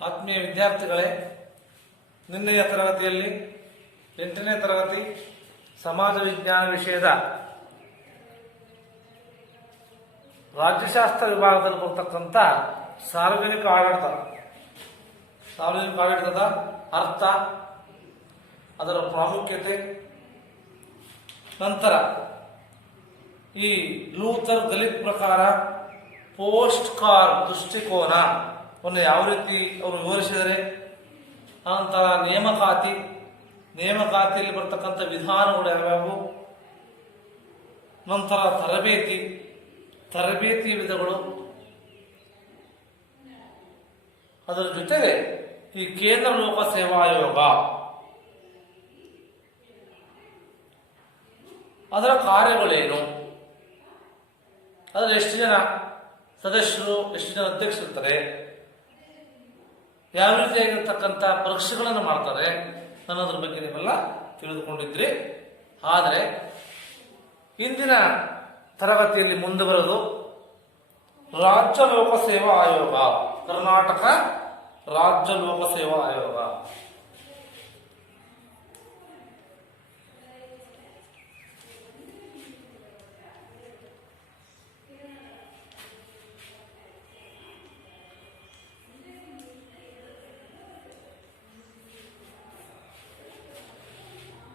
ಆತ್ಮೀಯ ವಿದ್ಯಾರ್ಥಿಗಳೇ, ನಿನ್ನೆಯ ತರಗತಿಯಲ್ಲಿ 8ನೇ ತರಗತಿ ಸಮಾಜ ವಿಜ್ಞಾನ ವಿಷಯದ ರಾಜ್ಯಶಾಸ್ತ್ರ ವಿಭಾಗದಲ್ಲಿ ಬರ್ತಕ್ಕಂಥ ಸಾರ್ವಜನಿಕ ಆಡಳಿತದ ಅರ್ಥ, ಅದರ ಪ್ರಾಮುಖ್ಯತೆ, ನಂತರ ಈ ಲೂಥರ್ ಗಲಿತ್ ಪ್ರಕಾರ ಪೋಸ್ಟ್ ಕಾರ್ಡ್ ದೃಷ್ಟಿಕೋನವನ್ನು ಯಾವ ರೀತಿ ಅವರು ವಿವರಿಸಿದರೆ, ನಂತರ ನೇಮಕಾತಿಯಲ್ಲಿ ಬರ್ತಕ್ಕಂಥ ವಿಧಾನಗಳು ಯಾವ್ಯಾವು, ನಂತರ ತರಬೇತಿ ವಿಧಗಳು, ಅದರ ಜೊತೆಗೆ ಈ ಕೇಂದ್ರ ಲೋಕ ಸೇವಾ ಆಯೋಗ ಅದರ ಕಾರ್ಯಗಳೇನು, ಅದರ ಎಷ್ಟು ಜನ ಸದಸ್ಯರು, ಎಷ್ಟು ಜನ ಅಧ್ಯಕ್ಷರಿರ್ತಾರೆ, ಯಾವ ರೀತಿಯಾಗಿರ್ತಕ್ಕಂಥ ಪರೀಕ್ಷೆಗಳನ್ನು ಮಾಡ್ತಾರೆ ಅನ್ನೋದ್ರ ಬಗ್ಗೆ ನೀವೆಲ್ಲ ತಿಳಿದುಕೊಂಡಿದ್ರಿ. ಆದರೆ ಇಂದಿನ ತರಗತಿಯಲ್ಲಿ ಮುಂದೆ ಬರೋದು ರಾಜ್ಯ ಲೋಕ ಸೇವಾ ಆಯೋಗ, ಕರ್ನಾಟಕ ರಾಜ್ಯ ಲೋಕ ಸೇವಾ ಆಯೋಗ.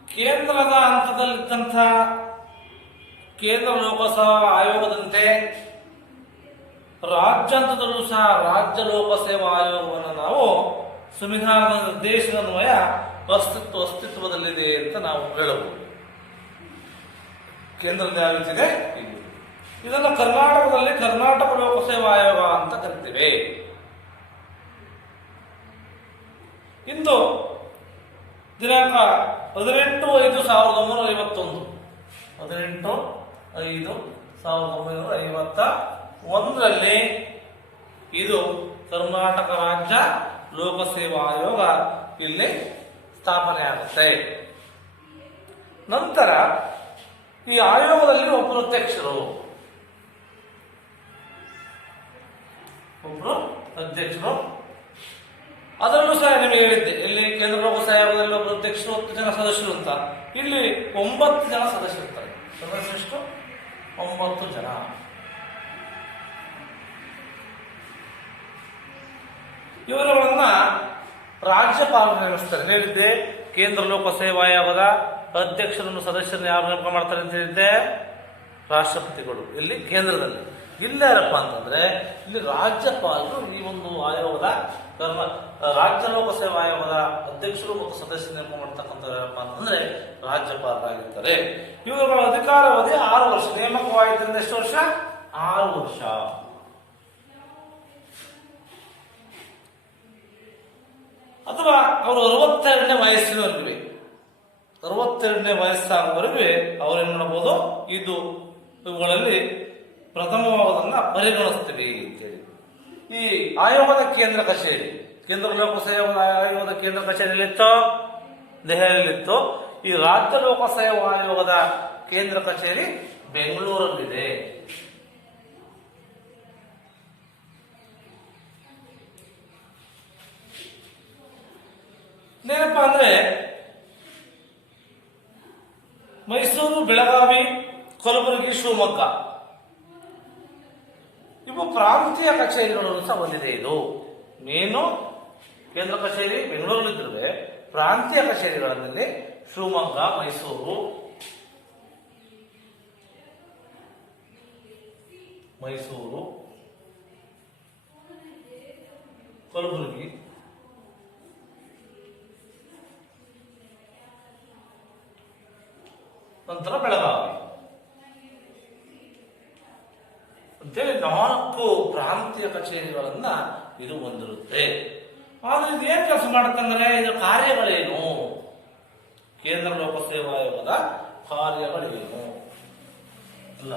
ಕೇಂದ್ರದ ಹಂತದಲ್ಲಿದ್ದಂಥ ಕೇಂದ್ರ ಲೋಕಸೇವಾ ಆಯೋಗದಂತೆ ರಾಜ್ಯಾಂತದಲ್ಲೂ ಸಹ ರಾಜ್ಯ ಲೋಕ ಸೇವಾ ಆಯೋಗವನ್ನು ನಾವು ಸಂವಿಧಾನದ ನಿರ್ದೇಶನನ್ವಯ ಅಸ್ತಿತ್ವದಲ್ಲಿದೆ ಅಂತ ನಾವು ಹೇಳಬಹುದು. ಕೇಂದ್ರದಲ್ಲಿ ಯಾವ ರೀತಿ ಇದೆ, ಇದನ್ನು ಕರ್ನಾಟಕದಲ್ಲಿ ಕರ್ನಾಟಕ ಲೋಕಸೇವಾ ಆಯೋಗ ಅಂತ ಕರಿತೇವೆ. ಇಂದು ದಿನಾಂಕ 18/5/1951 18/5/1951 ಇದು ಕರ್ನಾಟಕ ರಾಜ್ಯ ಲೋಕಸೇವಾ ಆಯೋಗ ಇಲ್ಲಿ ಸ್ಥಾಪನೆ ಆಗುತ್ತೆ. ನಂತರ ಈ ಆಯೋಗದಲ್ಲಿ ಒಬ್ಬರು ಅಧ್ಯಕ್ಷರು, ಅದರಲ್ಲೂ ಸಹ ನಿಮಗೆ ಹೇಳಿದ್ದೆ, ಇಲ್ಲಿ ಕೇಂದ್ರ ಲೋಕಸೇವಾ ಆಯೋಗದಲ್ಲಿ ಒಬ್ಬರು ಅಧ್ಯಕ್ಷರು, 10 ಜನ ಸದಸ್ಯರು ಅಂತ. ಇಲ್ಲಿ 9 ಜನ ಸದಸ್ಯರು ಇರ್ತಾರೆ. ಸದಸ್ಯಷ್ಟು 9 ಜನ. ಇವರುಗಳನ್ನ ರಾಜ್ಯಪಾಲರು ನೇಮಿಸ್ತಾರೆ. ಹೇಳಿದ್ದೆ, ಕೇಂದ್ರ ಲೋಕಸೇವಾ ಆಯೋಗದ ಅಧ್ಯಕ್ಷರನ್ನು ಸದಸ್ಯರನ್ನು ಯಾರು ನೇಮಕ ಮಾಡ್ತಾರೆ ಅಂತ ಹೇಳಿದ್ದೆ, ರಾಷ್ಟ್ರಪತಿಗಳು. ಇಲ್ಲಿ ಕೇಂದ್ರದಲ್ಲಿ. ಇಲ್ಲಾರಪ್ಪ ಅಂತಂದ್ರೆ ಇಲ್ಲಿ ರಾಜ್ಯಪಾಲರು ಈ ಒಂದು ಆಯೋಗದ ರಾಜ್ಯ ಲೋಕಸೇವಾ ಆಯೋಗದ ಅಧ್ಯಕ್ಷರು ಮತ್ತು ಸದಸ್ಯರು ನೇಮಕ ಮಾಡ್ತಕ್ಕಂಥವ್ರಪ್ಪ ಅಂತಂದ್ರೆ ರಾಜ್ಯಪಾಲರಾಗಿರ್ತಾರೆ. ಇವರುಗಳ ಅಧಿಕಾರಾವಧಿ 6 ವರ್ಷ. ನೇಮಕವಾಗಿದ್ದರಿಂದ ಎಷ್ಟು ವರ್ಷ? 6 ವರ್ಷ. ಅಥವಾ ಅವರು 62ನೇ ವಯಸ್ಸಿನವರೆಗೆ 62ನೇ ವಯಸ್ಸಾಗುವವರೆಗೆ ಅವ್ರೇನ್ ಮಾಡಬಹುದು, ಇವುಗಳಲ್ಲಿ ಪ್ರಥಮವಾದನ್ನ ಪರಿಗಣಿಸ್ತೀವಿ ಅಂತೇಳಿ. ಈ ಆಯೋಗದ ಕೇಂದ್ರ ಕಚೇರಿ, ಕೇಂದ್ರ ಲೋಕಸೇವಾ ಆಯೋಗದ ಕೇಂದ್ರ ಕಚೇರಿಯಲ್ಲಿತ್ತು, ದೆಹಲಿಯಲ್ಲಿತ್ತು. ಈ ರಾಜ್ಯ ಲೋಕಸೇವಾ ಆಯೋಗದ ಕೇಂದ್ರ ಕಚೇರಿ ಬೆಂಗಳೂರಲ್ಲಿದೆ. ಏನಪ್ಪ ಅಂದ್ರೆ ಮೈಸೂರು, ಬೆಳಗಾವಿ, ಕಲಬುರಗಿ, ಶಿವಮೊಗ್ಗ ಇವು ಪ್ರಾಂತೀಯ ಕಚೇರಿಗಳನ್ನು ಸಹ ಹೊಂದಿದೆ. ಇದು ಮೇನು ಕೇಂದ್ರ ಕಚೇರಿ ಬೆಂಗಳೂರಲ್ಲಿದ್ದರೆ ಪ್ರಾಂತೀಯ ಕಚೇರಿಗಳಲ್ಲಿ ಶಿವಮೊಗ್ಗ, ಮೈಸೂರು, ಕಲಬುರಗಿ, ನಂತರ ಬೆಳಗಾವಿ ಅಂತೇಳಿ 4 ಪ್ರಾಂತೀಯ ಕಚೇರಿಗಳನ್ನ ಇದು ಹೊಂದಿರುತ್ತೆ. ಆದ್ರೆ ಇದು ಏನ್ ಕೆಲಸ ಮಾಡುತ್ತಂದ್ರೆ, ಇದರ ಕಾರ್ಯಗಳೇನು, ಕೇಂದ್ರ ಲೋಕಸೇವಾ ಆಯೋಗದ ಕಾರ್ಯಗಳೇನು ಅಲ್ಲ.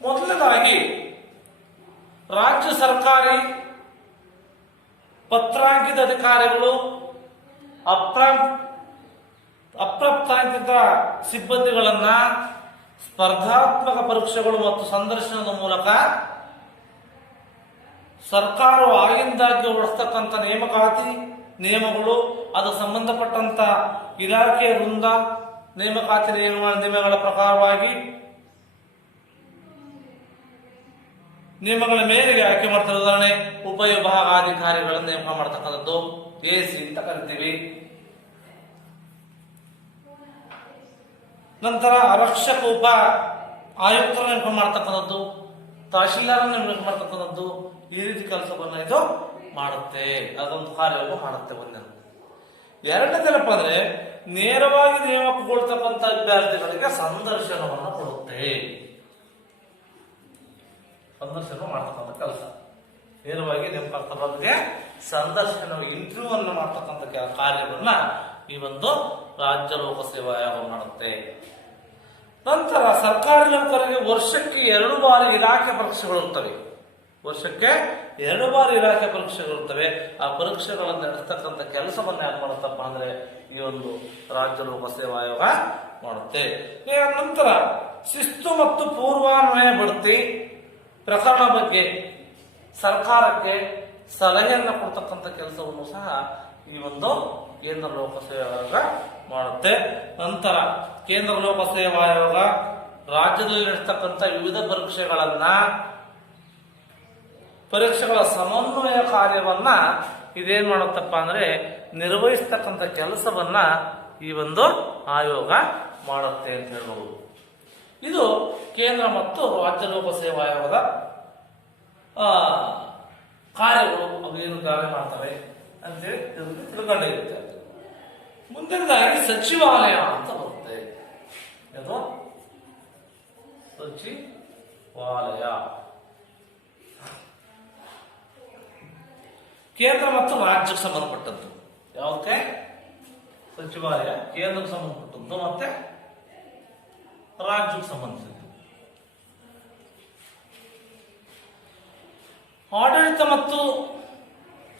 ಮೊದಲನೇದಾಗಿ ರಾಜ್ಯ ಸರ್ಕಾರಿ ಪತ್ರಾಂಕಿತ ಅಧಿಕಾರಿಗಳು ಅಪ್ರಾಪ್ತಾಂಕಿತ ಸಿಬ್ಬಂದಿಗಳನ್ನ ಸ್ಪರ್ಧಾತ್ಮಕ ಪರೀಕ್ಷೆಗಳು ಮತ್ತು ಸಂದರ್ಶನದ ಮೂಲಕ ಸರ್ಕಾರವು ಆಗಿಂದಾಗ್ಗೆ ಹೊರಡಿಸ್ತಕ್ಕಂಥ ನೇಮಕಾತಿ ನಿಯಮಗಳು, ಅದು ಸಂಬಂಧಪಟ್ಟಂತ ಇಲಾಖೆ ವೃಂದ ನೇಮಕಾತಿ ನಿಯಮಗಳ ಪ್ರಕಾರವಾಗಿ ನಿಯಮಗಳ ಮೇರೆಗೆ ಆಯ್ಕೆ ಮಾಡ್ತಾರೆ. ಉದಾಹರಣೆ, ಉಪವಿಭಾಗಾಧಿಕಾರಿಗಳನ್ನು ನೇಮಕ ಮಾಡ್ತಕ್ಕಂಥದ್ದು AC ಅಂತ ಕರಿತೀವಿ. ನಂತರ ಆರಕ್ಷಕ ಉಪ ಆಯುಕ್ತರನ್ನು ನೇಮಕ ಮಾಡ್ತಕ್ಕಂಥದ್ದು, ತಹಶೀಲ್ದಾರನ್ನು ನೇಮಕ ಮಾಡ್ತಕ್ಕಂಥದ್ದು, ಈ ರೀತಿ ಕೆಲಸವನ್ನ ಇದು ಮಾಡುತ್ತೆ. ಅದೊಂದು ಕಾರ್ಯವನ್ನು ಮಾಡುತ್ತೆ. ಒಂದನೇದು. ಎರಡನೇದೇನಪ್ಪ ಅಂದ್ರೆ, ನೇರವಾಗಿ ನೇಮಕಗೊಳ್ತಕ್ಕಂಥ ವಿದ್ಯಾರ್ಥಿಗಳಿಗೆ ಸಂದರ್ಶನವನ್ನು ಕೊಡುತ್ತೆ. ಸಂದರ್ಶನ ಮಾಡ್ತಕ್ಕಂಥ ಕೆಲಸ, ನೇರವಾಗಿ ನೇಮಕ ಆಗ್ತಕ್ಕಂಥವ್ರಿಗೆ ಸಂದರ್ಶನ ಇಂಟರ್ವ್ಯೂ ಅನ್ನು ಮಾಡ್ತಕ್ಕಂಥ ಕಾರ್ಯವನ್ನ ಈ ಒಂದು ರಾಜ್ಯ ಲೋಕಸೇವಾ ಆಯೋಗ ಮಾಡುತ್ತೆ. ನಂತರ ಸರ್ಕಾರಿ ನೌಕರರಿಗೆ ವರ್ಷಕ್ಕೆ 2 ಬಾರಿ ಇಲಾಖೆ ಪರೀಕ್ಷೆಗಳು ಇರ್ತವೆ. ವರ್ಷಕ್ಕೆ 2 ಬಾರಿ ಇಲಾಖೆ ಪರೀಕ್ಷೆಗಳು ಇರ್ತವೆ. ಆ ಪರೀಕ್ಷೆಗಳನ್ನು ನಡೆಸ್ತಕ್ಕಂಥ ಕೆಲಸವನ್ನ ಯಾರು ಮಾಡುತ್ತಪ್ಪ ಅಂದ್ರೆ ಈ ಒಂದು ರಾಜ್ಯ ಲೋಕಸೇವಾ ಆಯೋಗ ಮಾಡುತ್ತೆ. ನಂತರ ಶಿಸ್ತು ಮತ್ತು ಪೂರ್ವಾನ್ವಯ ಬಡ್ತಿ ಪ್ರಕರಣ ಬಗ್ಗೆ ಸರ್ಕಾರಕ್ಕೆ ಸಲಹೆಯನ್ನು ಕೊಡ್ತಕ್ಕಂಥ ಕೆಲಸವನ್ನು ಸಹ ಈ ಒಂದು ಕೇಂದ್ರ ಲೋಕಸೇವಾ ಆಯೋಗ ಮಾಡುತ್ತೆ. ನಂತರ ಕೇಂದ್ರ ಲೋಕಸೇವಾ ಆಯೋಗ ರಾಜ್ಯದಲ್ಲಿ ನಡೆಸ್ತಕ್ಕಂಥ ವಿವಿಧ ಪರೀಕ್ಷೆಗಳ ಸಮನ್ವಯ ಕಾರ್ಯವನ್ನ ಇದೇನ್ ಮಾಡುತ್ತಪ್ಪ ಅಂದ್ರೆ ನಿರ್ವಹಿಸ್ತಕ್ಕಂಥ ಕೆಲಸವನ್ನ ಈ ಒಂದು ಆಯೋಗ ಮಾಡುತ್ತೆ ಅಂತ ಹೇಳ್ಬಹುದು. ಇದು ಕೇಂದ್ರ ಮತ್ತು ರಾಜ್ಯ ಲೋಕಸೇವಾ ಆಯೋಗದ ಕಾರ್ಯಗಳು, ಅವೇನು ಕಾರ್ಯ ಮಾಡ್ತವೆ ಅಂತೇಳಿ ತಿಳ್ಕೊಂಡೇ ಇರುತ್ತೆ. ಮುಂದಿನದಾಗಿ ಸಚಿವಾಲಯ ಅಂತ ಬರುತ್ತೆ. ಇದು ಸಚಿವಾಲಯ ಕೇಂದ್ರ ಮತ್ತು ರಾಜ್ಯಕ್ಕೆ ಸಂಬಂಧಪಟ್ಟದ್ದು. ಯಾವುದಕ್ಕೆ? ಸಚಿವಾಲಯ ಕೇಂದ್ರಕ್ಕೆ ಸಂಬಂಧಪಟ್ಟದ್ದು ಮತ್ತೆ ರಾಜ್ಯಕ್ಕೆ ಸಂಬಂಧಿಸಿದ್ದು.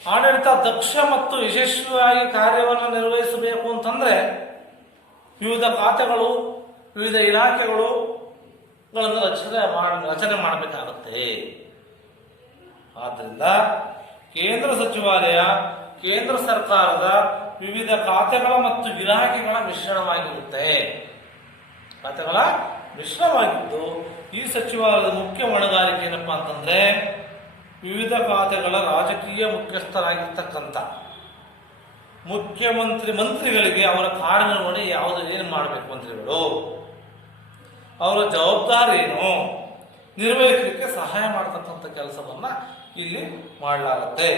ಆಡಳಿತ ದಕ್ಷ ಮತ್ತು ಯಶಸ್ವಿಯಾಗಿ ಕಾರ್ಯವನ್ನು ನಿರ್ವಹಿಸಬೇಕು ಅಂತಂದ್ರೆ ವಿವಿಧ ಖಾತೆಗಳು, ವಿವಿಧ ಇಲಾಖೆಗಳು ರಚನೆ ಮಾಡಬೇಕಾಗುತ್ತೆ. ಆದ್ರಿಂದ ಕೇಂದ್ರ ಸಚಿವಾಲಯ ಕೇಂದ್ರ ಸರ್ಕಾರದ ವಿವಿಧ ಖಾತೆಗಳ ಮತ್ತು ಇಲಾಖೆಗಳ ಮಿಶ್ರಣವಾಗಿರುತ್ತೆ. ಖಾತೆಗಳ ಮಿಶ್ರವಾಗಿದ್ದು ಈ ಸಚಿವಾಲಯದ ಮುಖ್ಯ ಹೊಣೆಗಾರಿಕೆ ಏನಪ್ಪಾ ಅಂತಂದ್ರೆ ವಿವಿಧ ಖಾತೆಗಳ ರಾಜಕೀಯ ಮುಖ್ಯಸ್ಥರಾಗಿರ್ತಕ್ಕಂಥ ಮಂತ್ರಿಗಳಿಗೆ ಅವರ ಕಾರ್ಯನಿರ್ವಹಣೆ ಏನು ಮಾಡಬೇಕು, ಮಂತ್ರಿಗಳು ಅವರ ಜವಾಬ್ದಾರಿ ಏನು ನಿರ್ವಹಿಸಲಿಕ್ಕೆ ಸಹಾಯ ಮಾಡತಕ್ಕಂಥ ಕೆಲಸವನ್ನ ಇಲ್ಲಿ ಮಾಡಲಾಗುತ್ತೆ.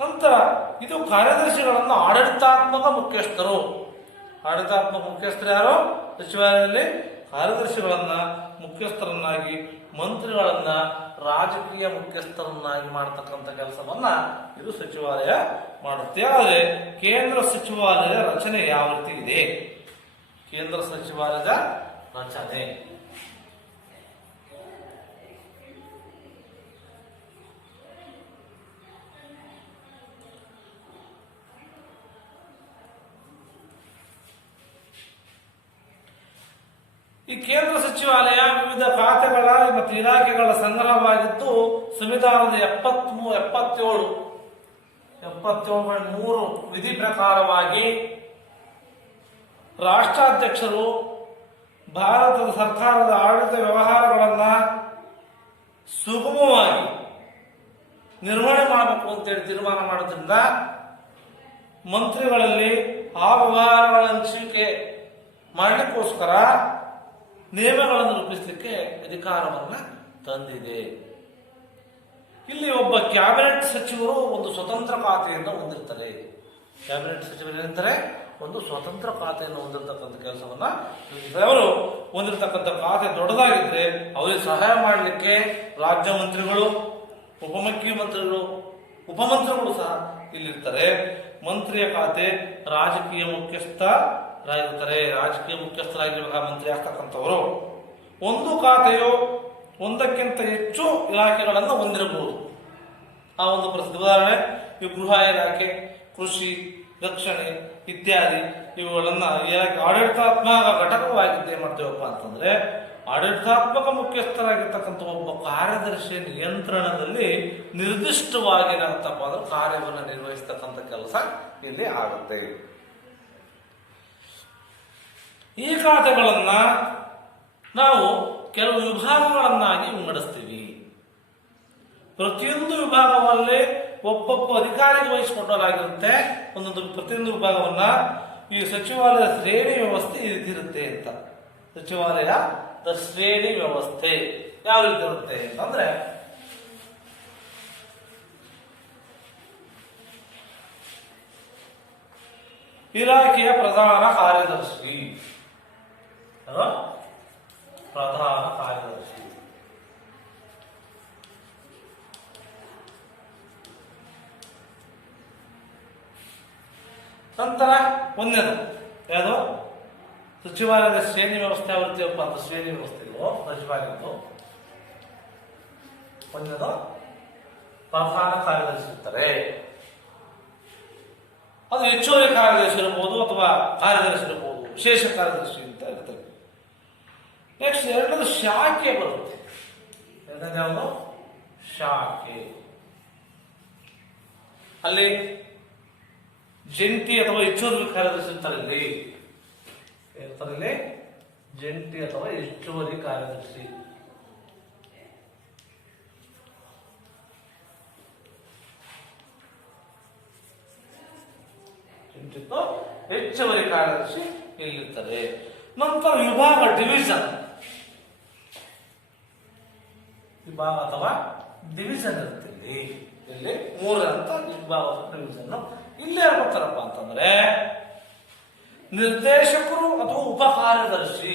ನಂತರ ಇದು ಕಾರ್ಯದರ್ಶಿಗಳನ್ನು ಆಡಳಿತಾತ್ಮಕ ಮುಖ್ಯಸ್ಥರು ಯಾರು? ಸಚಿವಾಲಯದಲ್ಲಿ ಕಾರ್ಯದರ್ಶಿಗಳನ್ನ ಮುಖ್ಯಸ್ಥರನ್ನಾಗಿ, ಮಂತ್ರಿಗಳನ್ನ ರಾಜಕೀಯ ಮುಖ್ಯಸ್ಥರನ್ನಾಗಿ ಮಾಡತಕ್ಕಂಥ ಕೆಲಸವನ್ನ ಇದು ಸಚಿವಾಲಯ ಮಾಡುತ್ತೆ. ಆದರೆ ಕೇಂದ್ರ ಸಚಿವಾಲಯದ ರಚನೆ ಯಾವ ರೀತಿ ಇದೆ? ಕೇಂದ್ರ ಸಚಿವಾಲಯದ ರಚನೆ ಈ ಕೇಂದ್ರ ಸಚಿವಾಲಯ ವಿವಿಧ ಖಾತೆಗಳ ಮತ್ತು ಇಲಾಖೆಗಳ ಸಂಗ್ರಹವಾಗಿದ್ದು ಸಂವಿಧಾನದ 77 ವಿಧಿ ಪ್ರಕಾರವಾಗಿ ರಾಷ್ಟ್ರಾಧ್ಯಕ್ಷರು ಭಾರತದ ಸರ್ಕಾರದ ಆಡಳಿತ ವ್ಯವಹಾರಗಳನ್ನ ಸುಗಮವಾಗಿ ನಿರ್ವಹಣೆ ಮಾಡಬೇಕು ಅಂತೇಳಿ ತೀರ್ಮಾನ ಮಾಡೋದ್ರಿಂದ ಮಂತ್ರಿಗಳಲ್ಲಿ ಆ ವ್ಯವಹಾರಗಳ ಹಂಚಿಕೆ ಮಾಡಲಿಕ್ಕೋಸ್ಕರ ನಿಯಮಗಳನ್ನು ರೂಪಿಸಲಿಕ್ಕೆ ಅಧಿಕಾರವನ್ನ ತಂದಿದೆ. ಇಲ್ಲಿ ಒಬ್ಬ ಕ್ಯಾಬಿನೆಟ್ ಸಚಿವರು ಒಂದು ಸ್ವತಂತ್ರ ಖಾತೆಯನ್ನು ಹೊಂದಿರ್ತಾರೆ. ಕ್ಯಾಬಿನೆಟ್ ಸಚಿವರು ಏನಂತಾರೆ? ಒಂದು ಸ್ವತಂತ್ರ ಖಾತೆಯನ್ನು ಹೊಂದಿರತಕ್ಕಂಥ ಕೆಲಸವನ್ನ ಅವರು ಹೊಂದಿರತಕ್ಕಂಥ ಖಾತೆ ದೊಡ್ಡದಾಗಿದ್ರೆ ಅವರಿಗೆ ಸಹಾಯ ಮಾಡಲಿಕ್ಕೆ ರಾಜ್ಯ ಮಂತ್ರಿಗಳು, ಉಪಮಂತ್ರಿಗಳು ಸಹ ಇಲ್ಲಿರ್ತಾರೆ. ಮಂತ್ರಿಯ ಖಾತೆ ರಾಜಕೀಯ ಮುಖ್ಯಸ್ಥರಾಗಿರ್ತಾರೆ. ರಾಜಕೀಯ ಮುಖ್ಯಸ್ಥರಾಗಿರುವಾಗ ಮಂತ್ರಿ ಆಗ್ತಕ್ಕಂಥವರು ಒಂದು ಖಾತೆಯು ಒಂದಕ್ಕಿಂತ ಹೆಚ್ಚು ಇಲಾಖೆಗಳನ್ನು ಹೊಂದಿರಬಹುದು. ಆ ಒಂದು ಪ್ರಸಿದ್ಧ ಉದಾಹರಣೆ ಈ ಗೃಹ ಇಲಾಖೆ, ಕೃಷಿ, ರಕ್ಷಣೆ, ಇತ್ಯಾದಿ ಇವುಗಳನ್ನ ಆಡಳಿತಾತ್ಮಕ ಘಟಕವಾಗಿದ್ದು ಏನ್ ಮಾಡ್ತೇವಪ್ಪ ಅಂತಂದ್ರೆ ಆಡಳಿತಾತ್ಮಕ ಮುಖ್ಯಸ್ಥರಾಗಿರ್ತಕ್ಕಂಥ ಒಬ್ಬ ಕಾರ್ಯದರ್ಶಿಯ ನಿಯಂತ್ರಣದಲ್ಲಿ ನಿರ್ದಿಷ್ಟವಾಗಿ ಏನಾಗುತ್ತಪ್ಪ ಅಂದ್ರೆ ಕಾರ್ಯವನ್ನು ನಿರ್ವಹಿಸ್ತಕ್ಕಂಥ ಕೆಲಸ ಇಲ್ಲಿ ಆಗುತ್ತೆ. ಈ ಖಾತೆಗಳನ್ನ ನಾವು ಕೆಲವು ವಿಭಾಗಗಳನ್ನಾಗಿ ವಿಂಗಡಿಸ್ತೀವಿ. ಪ್ರತಿಯೊಂದು ವಿಭಾಗವಲ್ಲೇ ಒಬ್ಬೊಬ್ಬ ಅಧಿಕಾರಿಗೆ ವಹಿಸಿಕೊಂಡವರಾಗಿರುತ್ತೆ. ಪ್ರತಿಯೊಂದು ವಿಭಾಗವನ್ನ ಈ ಸಚಿವಾಲಯದ ಶ್ರೇಣಿ ವ್ಯವಸ್ಥೆ ಈ ರೀತಿ ಇರುತ್ತೆ ಅಂತ. ಸಚಿವಾಲಯದ ಶ್ರೇಣಿ ವ್ಯವಸ್ಥೆ ಯಾವ ರೀತಿ ಇರುತ್ತೆ ಅಂತಂದ್ರೆ ಇಲಾಖೆಯ ಪ್ರಧಾನ ಕಾರ್ಯದರ್ಶಿ, ಪ್ರಧಾನ ಕಾರ್ಯದರ್ಶಿ, ನಂತರ ಒಂದೇದು ಯಾವುದು ಸಚಿವಾಲಯದ ಶ್ರೇಣಿ ವ್ಯವಸ್ಥೆ ಯಾವತ್ತೀವಪ್ಪ ಅಂತ ಶ್ರೇಣಿ ವ್ಯವಸ್ಥೆಗಳು ಸಚಿವಾಲಯದ್ದು ಒಂದೇದು ಪ್ರಧಾನ ಕಾರ್ಯದರ್ಶಿ ಇರ್ತಾರೆ. ಅದು ಹೆಚ್ಚುವರಿ ಕಾರ್ಯದರ್ಶಿ ಇರಬಹುದು ಅಥವಾ ಕಾರ್ಯದರ್ಶಿ ಇರಬಹುದು, ವಿಶೇಷ ಕಾರ್ಯದರ್ಶಿ ಅಂತ ಇರ್ತದೆ. ನೆಕ್ಸ್ಟ್ ಎರಡನೇದು ಶಾಖೆ ಬರುತ್ತೆ. ಎರಡನೇದು ಯಾವುದು ಶಾಖೆ. ಅಲ್ಲಿ ಜಂಟಿ ಅಥವಾ ಹೆಚ್ಚುವರಿ ಕಾರ್ಯದರ್ಶಿ ಇರ್ತಾರೆ. ಜಂಟಿ ಅಥವಾ ಹೆಚ್ಚುವರಿ ಕಾರ್ಯದರ್ಶಿ. ಹೆಚ್ಚುವರಿ ಕಾರ್ಯದರ್ಶಿ ಇಲ್ಲಿರ್ತಾರೆ. ನಂತರ ವಿಭಾಗ ಡಿವಿಷನ್, ವಿಭಾಗ ಅಥವಾ ಡಿವಿಷನ್ ಇರುತ್ತೆ. ಇಲ್ಲಿ ಮೂರರಂತ ವಿಭಾಗ ಡಿವಿಷನ್. ಇಲ್ಲಿ ಯಾರು ಬರ್ತಾರಪ್ಪ ಅಂತಂದ್ರೆ ನಿರ್ದೇಶಕರು ಅಥವಾ ಉಪ ಕಾರ್ಯದರ್ಶಿ.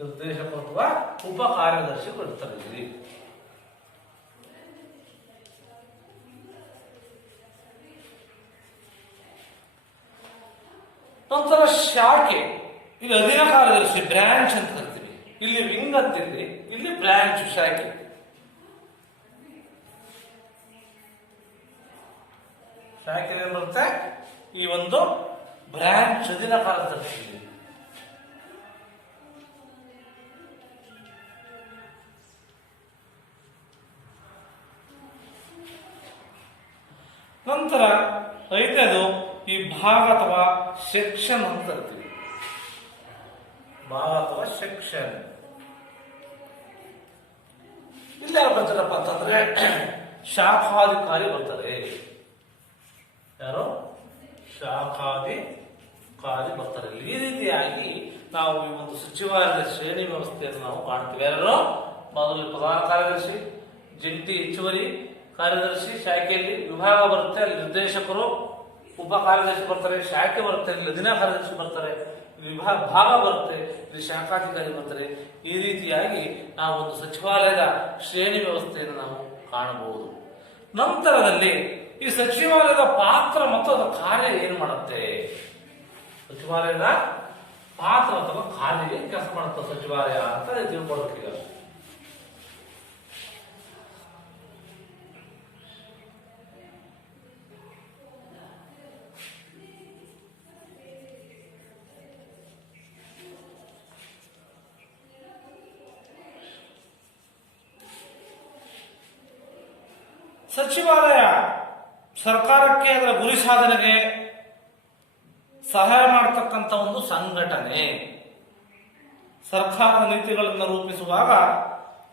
ನಿರ್ದೇಶಕರು ಅಥವಾ ಉಪ ಕಾರ್ಯದರ್ಶಿಗಳು ಇರ್ತಾರೆ ಇಲ್ಲಿ. ನಂತರ ಶಾಖೆ, ಇಲ್ಲಿ ಅಧೀನ ಕಾರ್ಯದರ್ಶಿ ಬ್ರಾಂಚ್ ಅಂತ ಕರಿತೀವಿ. ಇಲ್ಲಿ ವಿಂಗ್ ಅಂತಿದ್ವಿ, ಇಲ್ಲಿ ಬ್ರಾಂಚ್ ಶಾಖೆ. ಶಾಖೆ ಏನ್ ಬರುತ್ತೆ, ಈ ಒಂದು ಬ್ರಾಂಚ್ ಅಧೀನ ಕಾರ್ಯದರ್ಶಿ. ನಂತರ ಐದನೇದು ಈ ಭಾಗ ಅಥವಾ ಸೆಕ್ಷನ್ ಅಂತ ಕರಿತೀವಿ. ಭಾಗ ಅಥವಾ ಸೆಕ್ಷನ್. ಇಲ್ಲಿ ಯಾರು ಬರ್ತಾರಪ್ಪ ಅಂತಂದ್ರೆ ಶಾಖಾಧಿಕಾರಿ ಬರ್ತಾರೆ. ಯಾರು ಶಾಖಾಧಿಕಾರಿ ಬರ್ತಾರೆ. ಈ ರೀತಿಯಾಗಿ ನಾವು ಈ ಒಂದು ಸಚಿವಾಲಯದ ಶ್ರೇಣಿ ವ್ಯವಸ್ಥೆಯನ್ನು ನಾವು ಕಾಣ್ತೀವಿ. ಯಾರು ಮೊದಲು ಪ್ರಧಾನ ಕಾರ್ಯದರ್ಶಿ, ಜಂಟಿ ಹೆಚ್ಚುವರಿ ಕಾರ್ಯದರ್ಶಿ, ಶಾಖೆಯಲ್ಲಿ ವಿಭಾಗ ಬರುತ್ತೆ, ಅಲ್ಲಿ ನಿರ್ದೇಶಕರು ಉಪ ಕಾರ್ಯದರ್ಶಿ ಬರ್ತಾರೆ, ಶಾಖೆ ಬರುತ್ತೆ, ಇಲ್ಲಿ ಅಧೀನ ಕಾರ್ಯದರ್ಶಿ ಬರ್ತಾರೆ, ಭಾಗ ಬರುತ್ತೆ, ಇಲ್ಲಿ ಶಾಖಾಧಿಕಾರಿ ಬರ್ತಾರೆ. ಈ ರೀತಿಯಾಗಿ ನಾವು ಒಂದು ಸಚಿವಾಲಯದ ಶ್ರೇಣಿ ವ್ಯವಸ್ಥೆಯನ್ನು ನಾವು ಕಾಣಬಹುದು. ನಂತರದಲ್ಲಿ ಈ ಸಚಿವಾಲಯದ ಪಾತ್ರ ಮತ್ತು ಅದರ ಕಾರ್ಯ ಏನ್ ಮಾಡುತ್ತೆ, ಸಚಿವಾಲಯದ ಪಾತ್ರ ಅಥವಾ ಕಾರ್ಯ ಕೆಲಸ ಮಾಡುತ್ತೆ ಸಚಿವಾಲಯ ಅಂತ ತಿಳ್ಕೊಳ್ಬೇಕೀಗ. ಸಚಿವಾಲಯ ಸರ್ಕಾರಕ್ಕೆ ಅದರ ಗುರಿ ಸಾಧನೆಗೆ ಸಹಾಯ ಮಾಡತಕ್ಕಂಥ ಒಂದು ಸಂಘಟನೆ. ಸರ್ಕಾರದ ನೀತಿಗಳನ್ನು ರೂಪಿಸುವಾಗ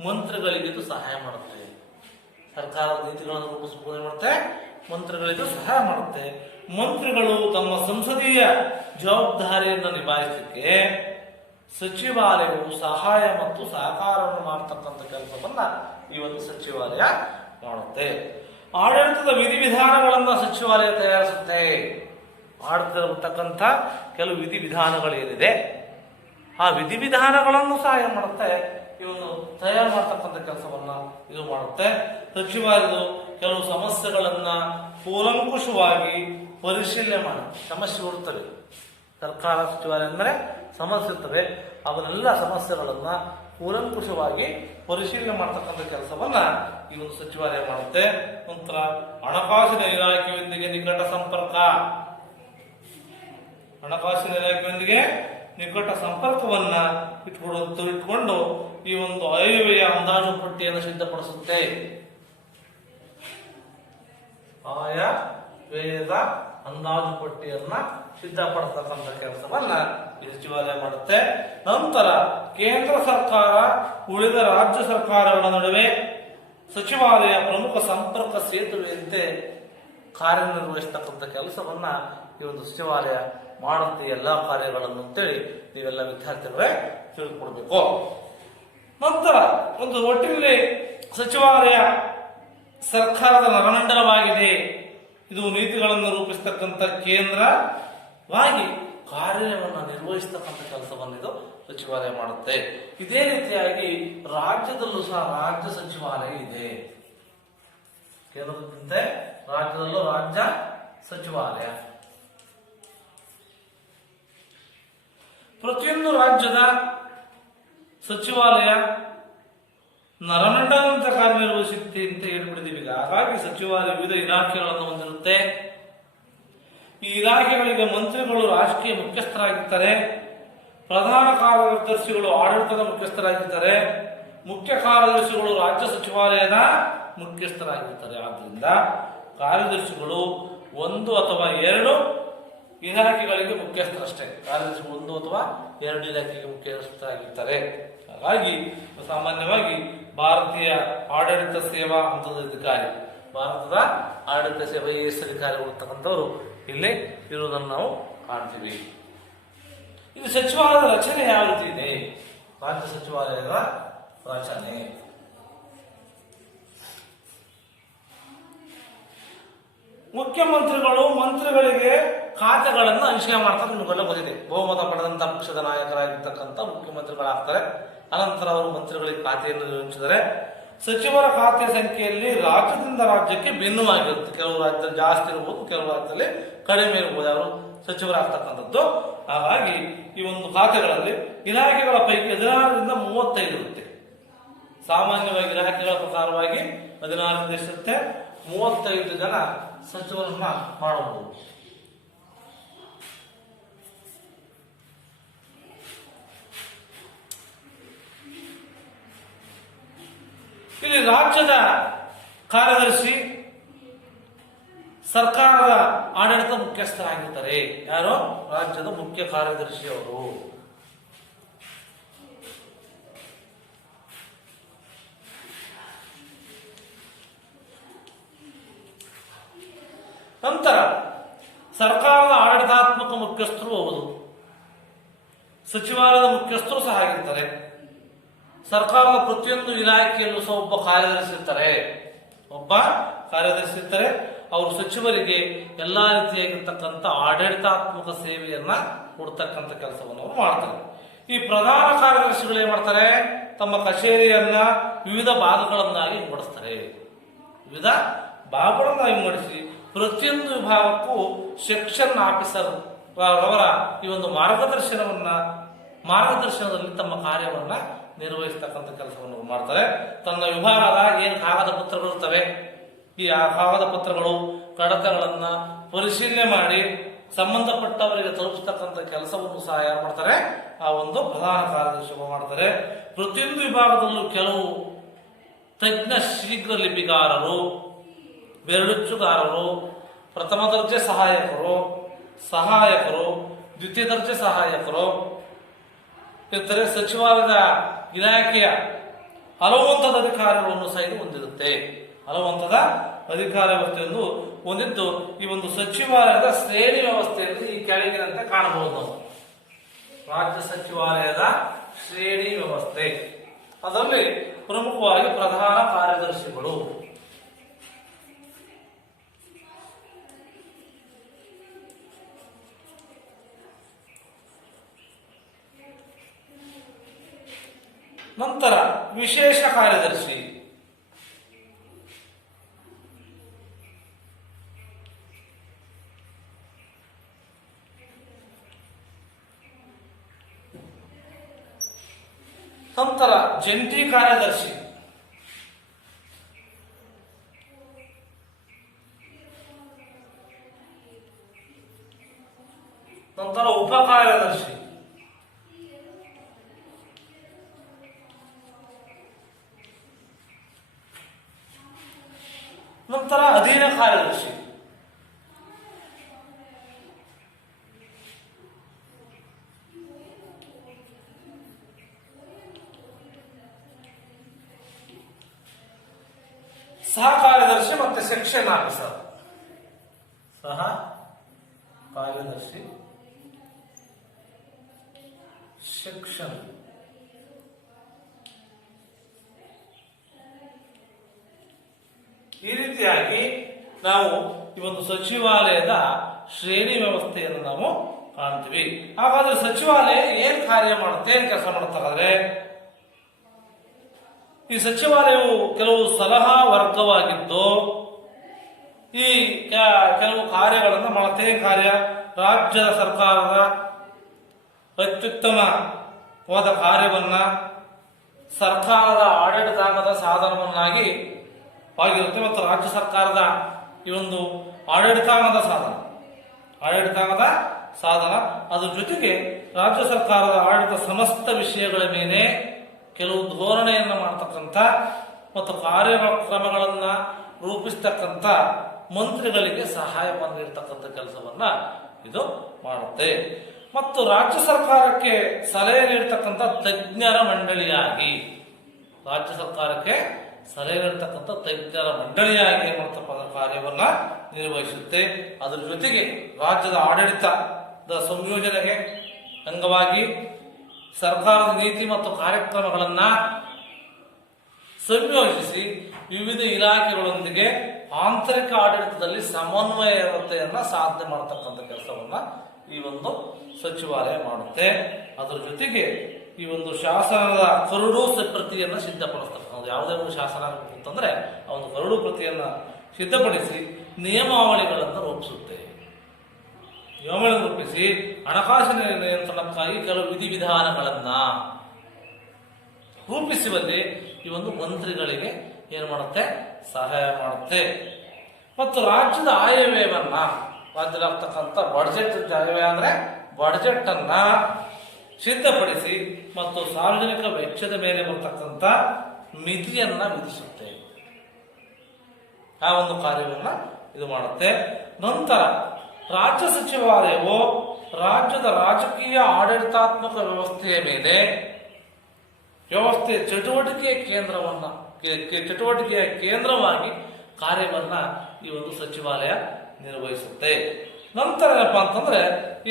ಮಂತ್ರಿಗಳಿಗೆ ಇದು ಸಹಾಯ ಮಾಡುತ್ತೆ. ಸರ್ಕಾರದ ನೀತಿಗಳನ್ನು ರೂಪಿಸುವಾಗ ಏನ್ ಮಾಡುತ್ತೆ, ಮಂತ್ರಿಗಳಿಗೂ ಸಹಾಯ ಮಾಡುತ್ತೆ. ಮಂತ್ರಿಗಳು ತಮ್ಮ ಸಂಸದೀಯ ಜವಾಬ್ದಾರಿಯನ್ನು ನಿಭಾಯಿಸಲಿಕ್ಕೆ ಸಚಿವಾಲಯವು ಸಹಾಯ ಮತ್ತು ಸಹಕಾರವನ್ನು ಮಾಡತಕ್ಕಂಥ ಕೆಲಸವನ್ನ ಈ ಒಂದು ಸಚಿವಾಲಯ ಮಾಡುತ್ತೆ. ಆಡಳಿತದ ವಿಧಿವಿಧಾನಗಳನ್ನು ಸಚಿವಾಲಯ ತಯಾರಿಸುತ್ತೆ. ಆಡಳಿತಕ್ಕಂಥ ಕೆಲವು ವಿಧಿವಿಧಾನಗಳೇನಿದೆ ಆ ವಿಧಿವಿಧಾನಗಳನ್ನು ಸಹಾಯ ಮಾಡುತ್ತೆ. ಇವನು ತಯಾರು ಮಾಡತಕ್ಕಂಥ ಕೆಲಸವನ್ನ ಇದು ಮಾಡುತ್ತೆ. ಸಚಿವಾಲಯವು ಕೆಲವು ಸಮಸ್ಯೆಗಳನ್ನ ಕೂಲಂಕುಷವಾಗಿ ಪರಿಶೀಲನೆ ಮಾಡಿ, ಸಮಸ್ಯೆ ಇರುತ್ತವೆ ಸರ್ಕಾರ ಸಚಿವಾಲಯ ಅಂದರೆ ಸಮಸ್ಯೆ ಇರ್ತವೆ, ಅವನ್ನೆಲ್ಲ ಸಮಸ್ಯೆಗಳನ್ನ ಕೂಲಂಕುಷವಾಗಿ ಪರಿಶೀಲನೆ ಮಾಡತಕ್ಕಂಥ ಕೆಲಸವನ್ನ ಈ ಒಂದು ಸಚಿವಾಲಯ ಮಾಡುತ್ತೆ. ನಂತರ ಹಣಕಾಸಿನ ಇಲಾಖೆಯೊಂದಿಗೆ ನಿಕಟ ಸಂಪರ್ಕ, ಹಣಕಾಸಿನ ಇಲಾಖೆಯೊಂದಿಗೆ ನಿಕಟ ಸಂಪರ್ಕವನ್ನ ಇಟ್ಕೊಂಡು ಈ ಒಂದು ಆಯವ್ಯಯ ಅಂದಾಜು ಪಟ್ಟಿಯನ್ನು ಸಿದ್ಧಪಡಿಸುತ್ತೆ. ಆಯವ್ಯಯದ ಅಂದಾಜು ಪಟ್ಟಿಯನ್ನ ಸಿದ್ಧಪಡಿಸತಕ್ಕಂಥ ಕೆಲಸವನ್ನ ಈ ಸಚಿವಾಲಯ ಮಾಡುತ್ತೆ. ನಂತರ ಕೇಂದ್ರ ಸರ್ಕಾರ ಉಳಿದ ರಾಜ್ಯ ಸರ್ಕಾರಗಳ ನಡುವೆ ಸಚಿವಾಲಯ ಪ್ರಮುಖ ಸಂಪರ್ಕ ಸೇತುವೆಯಂತೆ ಕಾರ್ಯನಿರ್ವಹಿಸತಕ್ಕಂಥ ಕೆಲಸವನ್ನ ಈ ಒಂದು ಸಚಿವಾಲಯ ಮಾಡುತ್ತೆ, ಎಲ್ಲಾ ಕಾರ್ಯಗಳನ್ನು ಅಂತೇಳಿ ನೀವೆಲ್ಲ ವಿದ್ಯಾರ್ಥಿಗಳೇ ತಿಳ್ಕೊಡ್ಬೇಕು. ನಂತರ ಒಂದು ಒಟ್ಟಿನಲ್ಲಿ ಸಚಿವಾಲಯ ಸರ್ಕಾರದ ನರಮಂಡಲವಾಗಿದೆ. ಇದು ನೀತಿಗಳನ್ನು ರೂಪಿಸತಕ್ಕಂಥ ಕೇಂದ್ರವಾಗಿ ಕಾರ್ಯವನ್ನು ನಿರ್ವಹಿಸತಕ್ಕಂಥ ಕೆಲಸವನ್ನು ಇದು ಸಚಿವಾಲಯ ಮಾಡುತ್ತೆ. ಇದೇ ರೀತಿಯಾಗಿ ರಾಜ್ಯದಲ್ಲೂ ಸಹ ರಾಜ್ಯ ಸಚಿವಾಲಯ ಇದೆ. ಕೇಂದ್ರದಂತೆ ರಾಜ್ಯದಲ್ಲೂ ರಾಜ್ಯ ಸಚಿವಾಲಯ. ಪ್ರತಿಯೊಂದು ರಾಜ್ಯದ ಸಚಿವಾಲಯ ನರಮಂಡಲಂತ ಕಾರ್ಯನಿರ್ವಹಿಸುತ್ತೆ ಅಂತ ಹೇಳ್ಬಿಟ್ಟಿದ್ದೀವಿ. ಹಾಗಾಗಿ ಸಚಿವಾಲಯ ವಿವಿಧ ಇಲಾಖೆಗಳನ್ನು ಹೊಂದಿರುತ್ತೆ. ಈ ಇಲಾಖೆಗಳಿಗೆ ಮಂತ್ರಿಗಳು ರಾಜಕೀಯ ಮುಖ್ಯಸ್ಥರಾಗಿರ್ತಾರೆ. ಪ್ರಧಾನ ಕಾರ್ಯದರ್ಶಿಗಳು ಆಡಳಿತದ ಮುಖ್ಯಸ್ಥರಾಗಿರ್ತಾರೆ. ಮುಖ್ಯ ಕಾರ್ಯದರ್ಶಿಗಳು ರಾಜ್ಯ ಸಚಿವಾಲಯದ ಮುಖ್ಯಸ್ಥರಾಗಿರ್ತಾರೆ. ಆದ್ದರಿಂದ ಕಾರ್ಯದರ್ಶಿಗಳು 1 ಅಥವಾ 2 ಇಲಾಖೆಗಳಿಗೆ ಮುಖ್ಯಸ್ಥರಷ್ಟೇ. ಕಾರ್ಯದರ್ಶಿಗಳು 1 ಅಥವಾ 2 ಇಲಾಖೆಗೆ ಮುಖ್ಯಸ್ಥರಾಗಿರ್ತಾರೆ. ಹಾಗಾಗಿ ಸಾಮಾನ್ಯವಾಗಿ ಭಾರತೀಯ ಆಡಳಿತ ಸೇವಾ ಹಂತದ ಅಧಿಕಾರಿ, ಭಾರತದ ಆಡಳಿತ ಸೇವಾ IAS ಅಧಿಕಾರಿಗಳು ಇರ್ತಕ್ಕಂಥವ್ರು ಇಲ್ಲಿ ಇರುವುದನ್ನು ನಾವು ಕಾಣ್ತೀವಿ. ಇದು ಸಚಿವಾಲಯದ ರಚನೆ ಯಾವ ರೀತಿ ಇದೆ? ರಾಜ್ಯ ಸಚಿವಾಲಯದ ರಚನೆ ಮುಖ್ಯಮಂತ್ರಿಗಳು ಮಂತ್ರಿಗಳಿಗೆ ಖಾತೆಗಳನ್ನು ಹಂಚಿಕೆ ಮಾಡ್ತಾರೆ. ನಿಮಗೆಲ್ಲ ಗೊತ್ತಿದೆ. ಬಹುಮತ ಪಡೆದಂತಹ ಪಕ್ಷದ ನಾಯಕರಾಗಿರ್ತಕ್ಕಂಥ ಮುಖ್ಯಮಂತ್ರಿಗಳಾಗ್ತಾರೆ. ಅನಂತರ ಅವರು ಮಂತ್ರಿಗಳಿಗೆ ಖಾತೆಯನ್ನು ಹಂಚಿದರೆ ಸಚಿವರ ಖಾತೆ ಸಂಖ್ಯೆಯಲ್ಲಿ ರಾಜ್ಯದಿಂದ ರಾಜ್ಯಕ್ಕೆ ಭಿನ್ನವಾಗಿರುತ್ತೆ. ಕೆಲವು ರಾಜ್ಯದಲ್ಲಿ ಜಾಸ್ತಿ ಇರಬಹುದು, ಕೆಲವು ರಾಜ್ಯದಲ್ಲಿ ಕಡಿಮೆ ಇರಬಹುದು ಅವರು ಸಚಿವರಾಗ್ತಕ್ಕಂಥದ್ದು. ಹಾಗಾಗಿ ಈ ಒಂದು ಖಾತೆಗಳಲ್ಲಿ ಇಲಾಖೆಗಳ ಪೈಕಿ 16ರಿಂದ 35 ಇರುತ್ತೆ. ಸಾಮಾನ್ಯವಾಗಿ ಇಲಾಖೆಗಳ ಪ್ರಕಾರವಾಗಿ 16 ಇರುತ್ತೆ. 35 ಜನ ಸಚಿವರನ್ನ ಮಾಡಬಹುದು. ಇಲ್ಲಿ ರಾಜ್ಯದ ಕಾರ್ಯದರ್ಶಿ ಸರ್ಕಾರದ ಆಡಳಿತ ಮುಖ್ಯಸ್ಥರಾಗಿರ್ತಾರೆ. ಯಾರು? ರಾಜ್ಯದ ಮುಖ್ಯ ಕಾರ್ಯದರ್ಶಿ ಅವರು. ನಂತರ ಸರ್ಕಾರದ ಆಡಳಿತಾತ್ಮಕ ಮುಖ್ಯಸ್ಥರು ಹೌದು. ಸಚಿವಾಲಯದ ಮುಖ್ಯಸ್ಥರು ಸಹ ಆಗಿರ್ತಾರೆ. ಸರ್ಕಾರದ ಪ್ರತಿಯೊಂದು ಇಲಾಖೆಯಲ್ಲೂ ಸಹ ಒಬ್ಬ ಕಾರ್ಯದರ್ಶಿ ಇರ್ತಾರೆ. ಅವರು ಸಚಿವರಿಗೆ ಎಲ್ಲಾ ರೀತಿಯಾಗಿರ್ತಕ್ಕಂಥ ಆಡಳಿತಾತ್ಮಕ ಸೇವೆಯನ್ನ ಕೊಡ್ತಕ್ಕಂಥ ಕೆಲಸವನ್ನು ಅವರು ಮಾಡ್ತಾರೆ. ಈ ಪ್ರಧಾನ ಕಾರ್ಯದರ್ಶಿಗಳು ಏನ್ ಮಾಡ್ತಾರೆ? ತಮ್ಮ ಕಚೇರಿಯನ್ನ ವಿವಿಧ ಭಾಗಗಳನ್ನಾಗಿ ವಿಂಗಡಿಸ್ತಾರೆ. ವಿವಿಧ ಭಾಗಗಳನ್ನಾಗಿ ವಿಂಗಡಿಸಿ ಪ್ರತಿಯೊಂದು ವಿಭಾಗಕ್ಕೂ ಸೆಕ್ಷನ್ ಆಫೀಸರ್ ಅವರ ಈ ಒಂದು ಮಾರ್ಗದರ್ಶನದಲ್ಲಿ ತಮ್ಮ ಕಾರ್ಯವನ್ನ ನಿರ್ವಹಿಸತಕ್ಕಂಥ ಕೆಲಸವನ್ನು ಮಾಡ್ತಾರೆ. ತನ್ನ ವಿಭಾಗದ ಏನು ಕಾಗದ ಪತ್ರಗಳು ಇರ್ತವೆ, ಈ ಕಾಗದ ಪತ್ರಗಳು ಕಡತಗಳನ್ನ ಪರಿಶೀಲನೆ ಮಾಡಿ ಸಂಬಂಧಪಟ್ಟವರಿಗೆ ತಲುಪಿಸ್ತಕ್ಕಂಥ ಕೆಲಸವನ್ನು ಸಹ ಯಾರು ಮಾಡ್ತಾರೆ? ಆ ಒಂದು ಪ್ರಧಾನ ಕಾರ್ಯದರ್ಶಿಗಳು ಮಾಡ್ತಾರೆ. ಪ್ರತಿಯೊಂದು ವಿಭಾಗದಲ್ಲೂ ಕೆಲವು ತಜ್ಞ ಶೀಘ್ರ ಲಿಪಿಗಾರರು, ಬೆರಳುಚ್ಚುಗಾರರು, ಪ್ರಥಮ ದರ್ಜೆ ಸಹಾಯಕರು, ದ್ವಿತೀಯ ದರ್ಜೆ ಸಹಾಯಕರು ಇರ್ತಾರೆ. ಸಚಿವಾಲಯದ ಇಲಾಖೆಯ ಹಲವು ಹಂತದ ಅಧಿಕಾರಿಗಳನ್ನು ಸಹ ಇದು ಹೊಂದಿರುತ್ತೆ. ಹಲವು ಹಂತದ ಅಧಿಕಾರ ವ್ಯವಸ್ಥೆಯನ್ನು ಹೊಂದಿದ್ದು ಈ ಒಂದು ಸಚಿವಾಲಯದ ಶ್ರೇಣಿ ವ್ಯವಸ್ಥೆಯಲ್ಲಿ ಈ ಕೆಳಗಿನಂತೆ ಕಾಣಬಹುದು ನಾವು. ರಾಜ್ಯ ಸಚಿವಾಲಯದ ಶ್ರೇಣಿ ವ್ಯವಸ್ಥೆ, ಅದರಲ್ಲಿ ಪ್ರಮುಖವಾಗಿ ಪ್ರಧಾನ ಕಾರ್ಯದರ್ಶಿಗಳು, ನಂತರ ವಿಶೇಷ ಕಾರ್ಯದರ್ಶಿ, ನಂತರ ಜಂಟಿ ಕಾರ್ಯದರ್ಶಿ, ನಂತರ ಉಪ ಕಾರ್ಯದರ್ಶಿ, ನಂತರ ಅಧೀನ ಕಾರ್ಯದರ್ಶಿ. ಸಹ ಕಾರ್ಯದರ್ಶಿ ಮತ್ತೆ ಸೆಕ್ಷನ್ ಆಫೀಸರ್. ಸಹ ಕಾರ್ಯದರ್ಶಿ, ಸೆಕ್ಷನ್ ಈ ರೀತಿಯಾಗಿ ನಾವು ಈ ಒಂದು ಸಚಿವಾಲಯದ ಶ್ರೇಣಿ ವ್ಯವಸ್ಥೆಯನ್ನು ನಾವು ಕಾಣ್ತೀವಿ. ಹಾಗಾದ್ರೆ ಸಚಿವಾಲಯ ಏನ್ ಕಾರ್ಯ ಮಾಡುತ್ತೆ, ಏನ್ ಕೆಲಸ ಮಾಡುತ್ತಾದ್ರೆ, ಈ ಸಚಿವಾಲಯವು ಕೆಲವು ಸಲಹಾ ವರ್ಗವಾಗಿದ್ದು ಈ ಕೆಲವು ಕಾರ್ಯಗಳನ್ನು ಮಾಡುತ್ತೆ. ಕಾರ್ಯ ರಾಜ್ಯದ ಸರ್ಕಾರದ ಅತ್ಯುತ್ತಮವಾದ ಕಾರ್ಯವನ್ನ ಸರ್ಕಾರದ ಆಡಳಿತಾಂಗದ ಸಾಧನವನ್ನಾಗಿ ಆಗಿರುತ್ತೆ ಮತ್ತು ರಾಜ್ಯ ಸರ್ಕಾರದ ಈ ಒಂದು ಆಡಳಿತಾಂಗದ ಸಾಧನ ಅದ್ರ ಜೊತೆಗೆ ರಾಜ್ಯ ಸರ್ಕಾರದ ಆಡಳಿತ ಸಮಸ್ತ ವಿಷಯಗಳ ಮೇಲೆ ಕೆಲವು ಧೋರಣೆಯನ್ನು ಮಾಡತಕ್ಕಂಥ ಮತ್ತು ಕಾರ್ಯಕ್ರಮಗಳನ್ನ ರೂಪಿಸ್ತಕ್ಕಂಥ ಮಂತ್ರಿಗಳಿಗೆ ಸಹಾಯವನ್ನು ನೀಡತಕ್ಕಂಥ ಕೆಲಸವನ್ನ ಇದು ಮಾಡುತ್ತೆ. ಮತ್ತು ರಾಜ್ಯ ಸರ್ಕಾರಕ್ಕೆ ಸಲಹೆ ನೀಡತಕ್ಕಂಥ ತಜ್ಞರ ಮಂಡಳಿಯಾಗಿ ಏನ್ ಮಾಡ್ತಪ್ಪ ಕಾರ್ಯವನ್ನ ನಿರ್ವಹಿಸುತ್ತೆ. ಅದರ ಜೊತೆಗೆ ರಾಜ್ಯದ ಆಡಳಿತದ ಸಂಯೋಜನೆಗೆ ಅಂಗವಾಗಿ ಸರ್ಕಾರದ ನೀತಿ ಮತ್ತು ಕಾರ್ಯಕ್ರಮಗಳನ್ನ ಸಂಯೋಜಿಸಿ ವಿವಿಧ ಇಲಾಖೆಗಳೊಂದಿಗೆ ಆಂತರಿಕ ಆಡಳಿತದಲ್ಲಿ ಸಮನ್ವಯತೆಯನ್ನ ಸಾಧನೆ ಮಾಡತಕ್ಕಂಥ ಕೆಲಸವನ್ನ ಈ ಒಂದು ಸಚಿವಾಲಯ ಮಾಡುತ್ತೆ. ಅದರ ಜೊತೆಗೆ ಈ ಒಂದು ಶಾಸನದ ಕರಡು ಪ್ರತಿಯನ್ನ ಸಿದ್ಧಪಡಿಸ್ತಕ್ಕಂಥ, ಯಾವುದೇ ಒಂದು ಶಾಸನ ಅಂತಂದ್ರೆ ಆ ಒಂದು ಕರಡು ಪ್ರತಿಯನ್ನ ಸಿದ್ಧಪಡಿಸಿ ನಿಯಮಾವಳಿಗಳನ್ನು ರೂಪಿಸುತ್ತೆ. ನಿಯಮಾವಳಿ ರೂಪಿಸಿ ಹಣಕಾಸಿನ ನಿಯಂತ್ರಣಕ್ಕಾಗಿ ಕೆಲವು ವಿಧಿವಿಧಾನಗಳನ್ನ ರೂಪಿಸುವಲ್ಲಿ ಈ ಒಂದು ಮಂತ್ರಿಗಳಿಗೆ ಏನ್ ಮಾಡುತ್ತೆ, ಸಹಾಯ ಮಾಡುತ್ತೆ. ಮತ್ತು ರಾಜ್ಯದ ಆಯವ್ಯಯವನ್ನ, ರಾಜ್ಯದಾಗ್ತಕ್ಕಂಥ ಬಡ್ಜೆಟ್ ಆಯವ್ಯಯ ಅಂದ್ರೆ ಬಡ್ಜೆಟ್ ಅನ್ನ ಸಿದ್ಧಪಡಿಸಿ ಮತ್ತು ಸಾರ್ವಜನಿಕ ವೆಚ್ಚದ ಮೇಲೆ ಬರ್ತಕ್ಕಂಥ ಮಿತಿಯನ್ನ ವಿಧಿಸುತ್ತೆ. ಆ ಒಂದು ಕಾರ್ಯವನ್ನ ಇದು ಮಾಡುತ್ತೆ. ನಂತರ ರಾಜ್ಯ ಸಚಿವಾಲಯವು ರಾಜ್ಯದ ರಾಜಕೀಯ ಆಡಳಿತಾತ್ಮಕ ವ್ಯವಸ್ಥೆಯ ಮೇಲೆ ಚಟುವಟಿಕೆಯ ಕೇಂದ್ರವಾಗಿ ಕಾರ್ಯವನ್ನ ಈ ಒಂದು ಸಚಿವಾಲಯ ನಿರ್ವಹಿಸುತ್ತೆ. ನಂತರ ಏನಪ್ಪಾ ಅಂತಂದ್ರೆ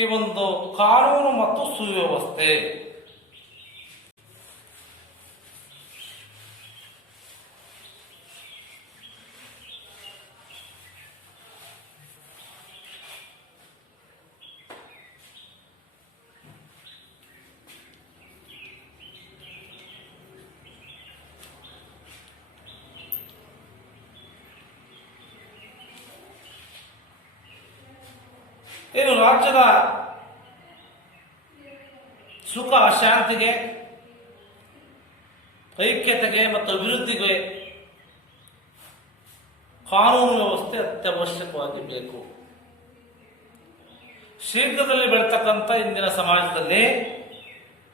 ಈ ಒಂದು ಕಾನೂನು ಮತ್ತು ಸುವ್ಯವಸ್ಥೆ, ಏನು ರಾಜ್ಯದ ಸುಖ ಶಾಂತಿಗೆ, ಐಕ್ಯತೆಗೆ ಮತ್ತು ಅಭಿವೃದ್ಧಿಗೆ ಕಾನೂನು ವ್ಯವಸ್ಥೆ ಅತ್ಯವಶ್ಯಕವಾಗಿ ಬೇಕು. ಶೀಘ್ರದಲ್ಲಿ ಬೆಳತಕ್ಕಂಥ ಇಂದಿನ ಸಮಾಜದಲ್ಲಿ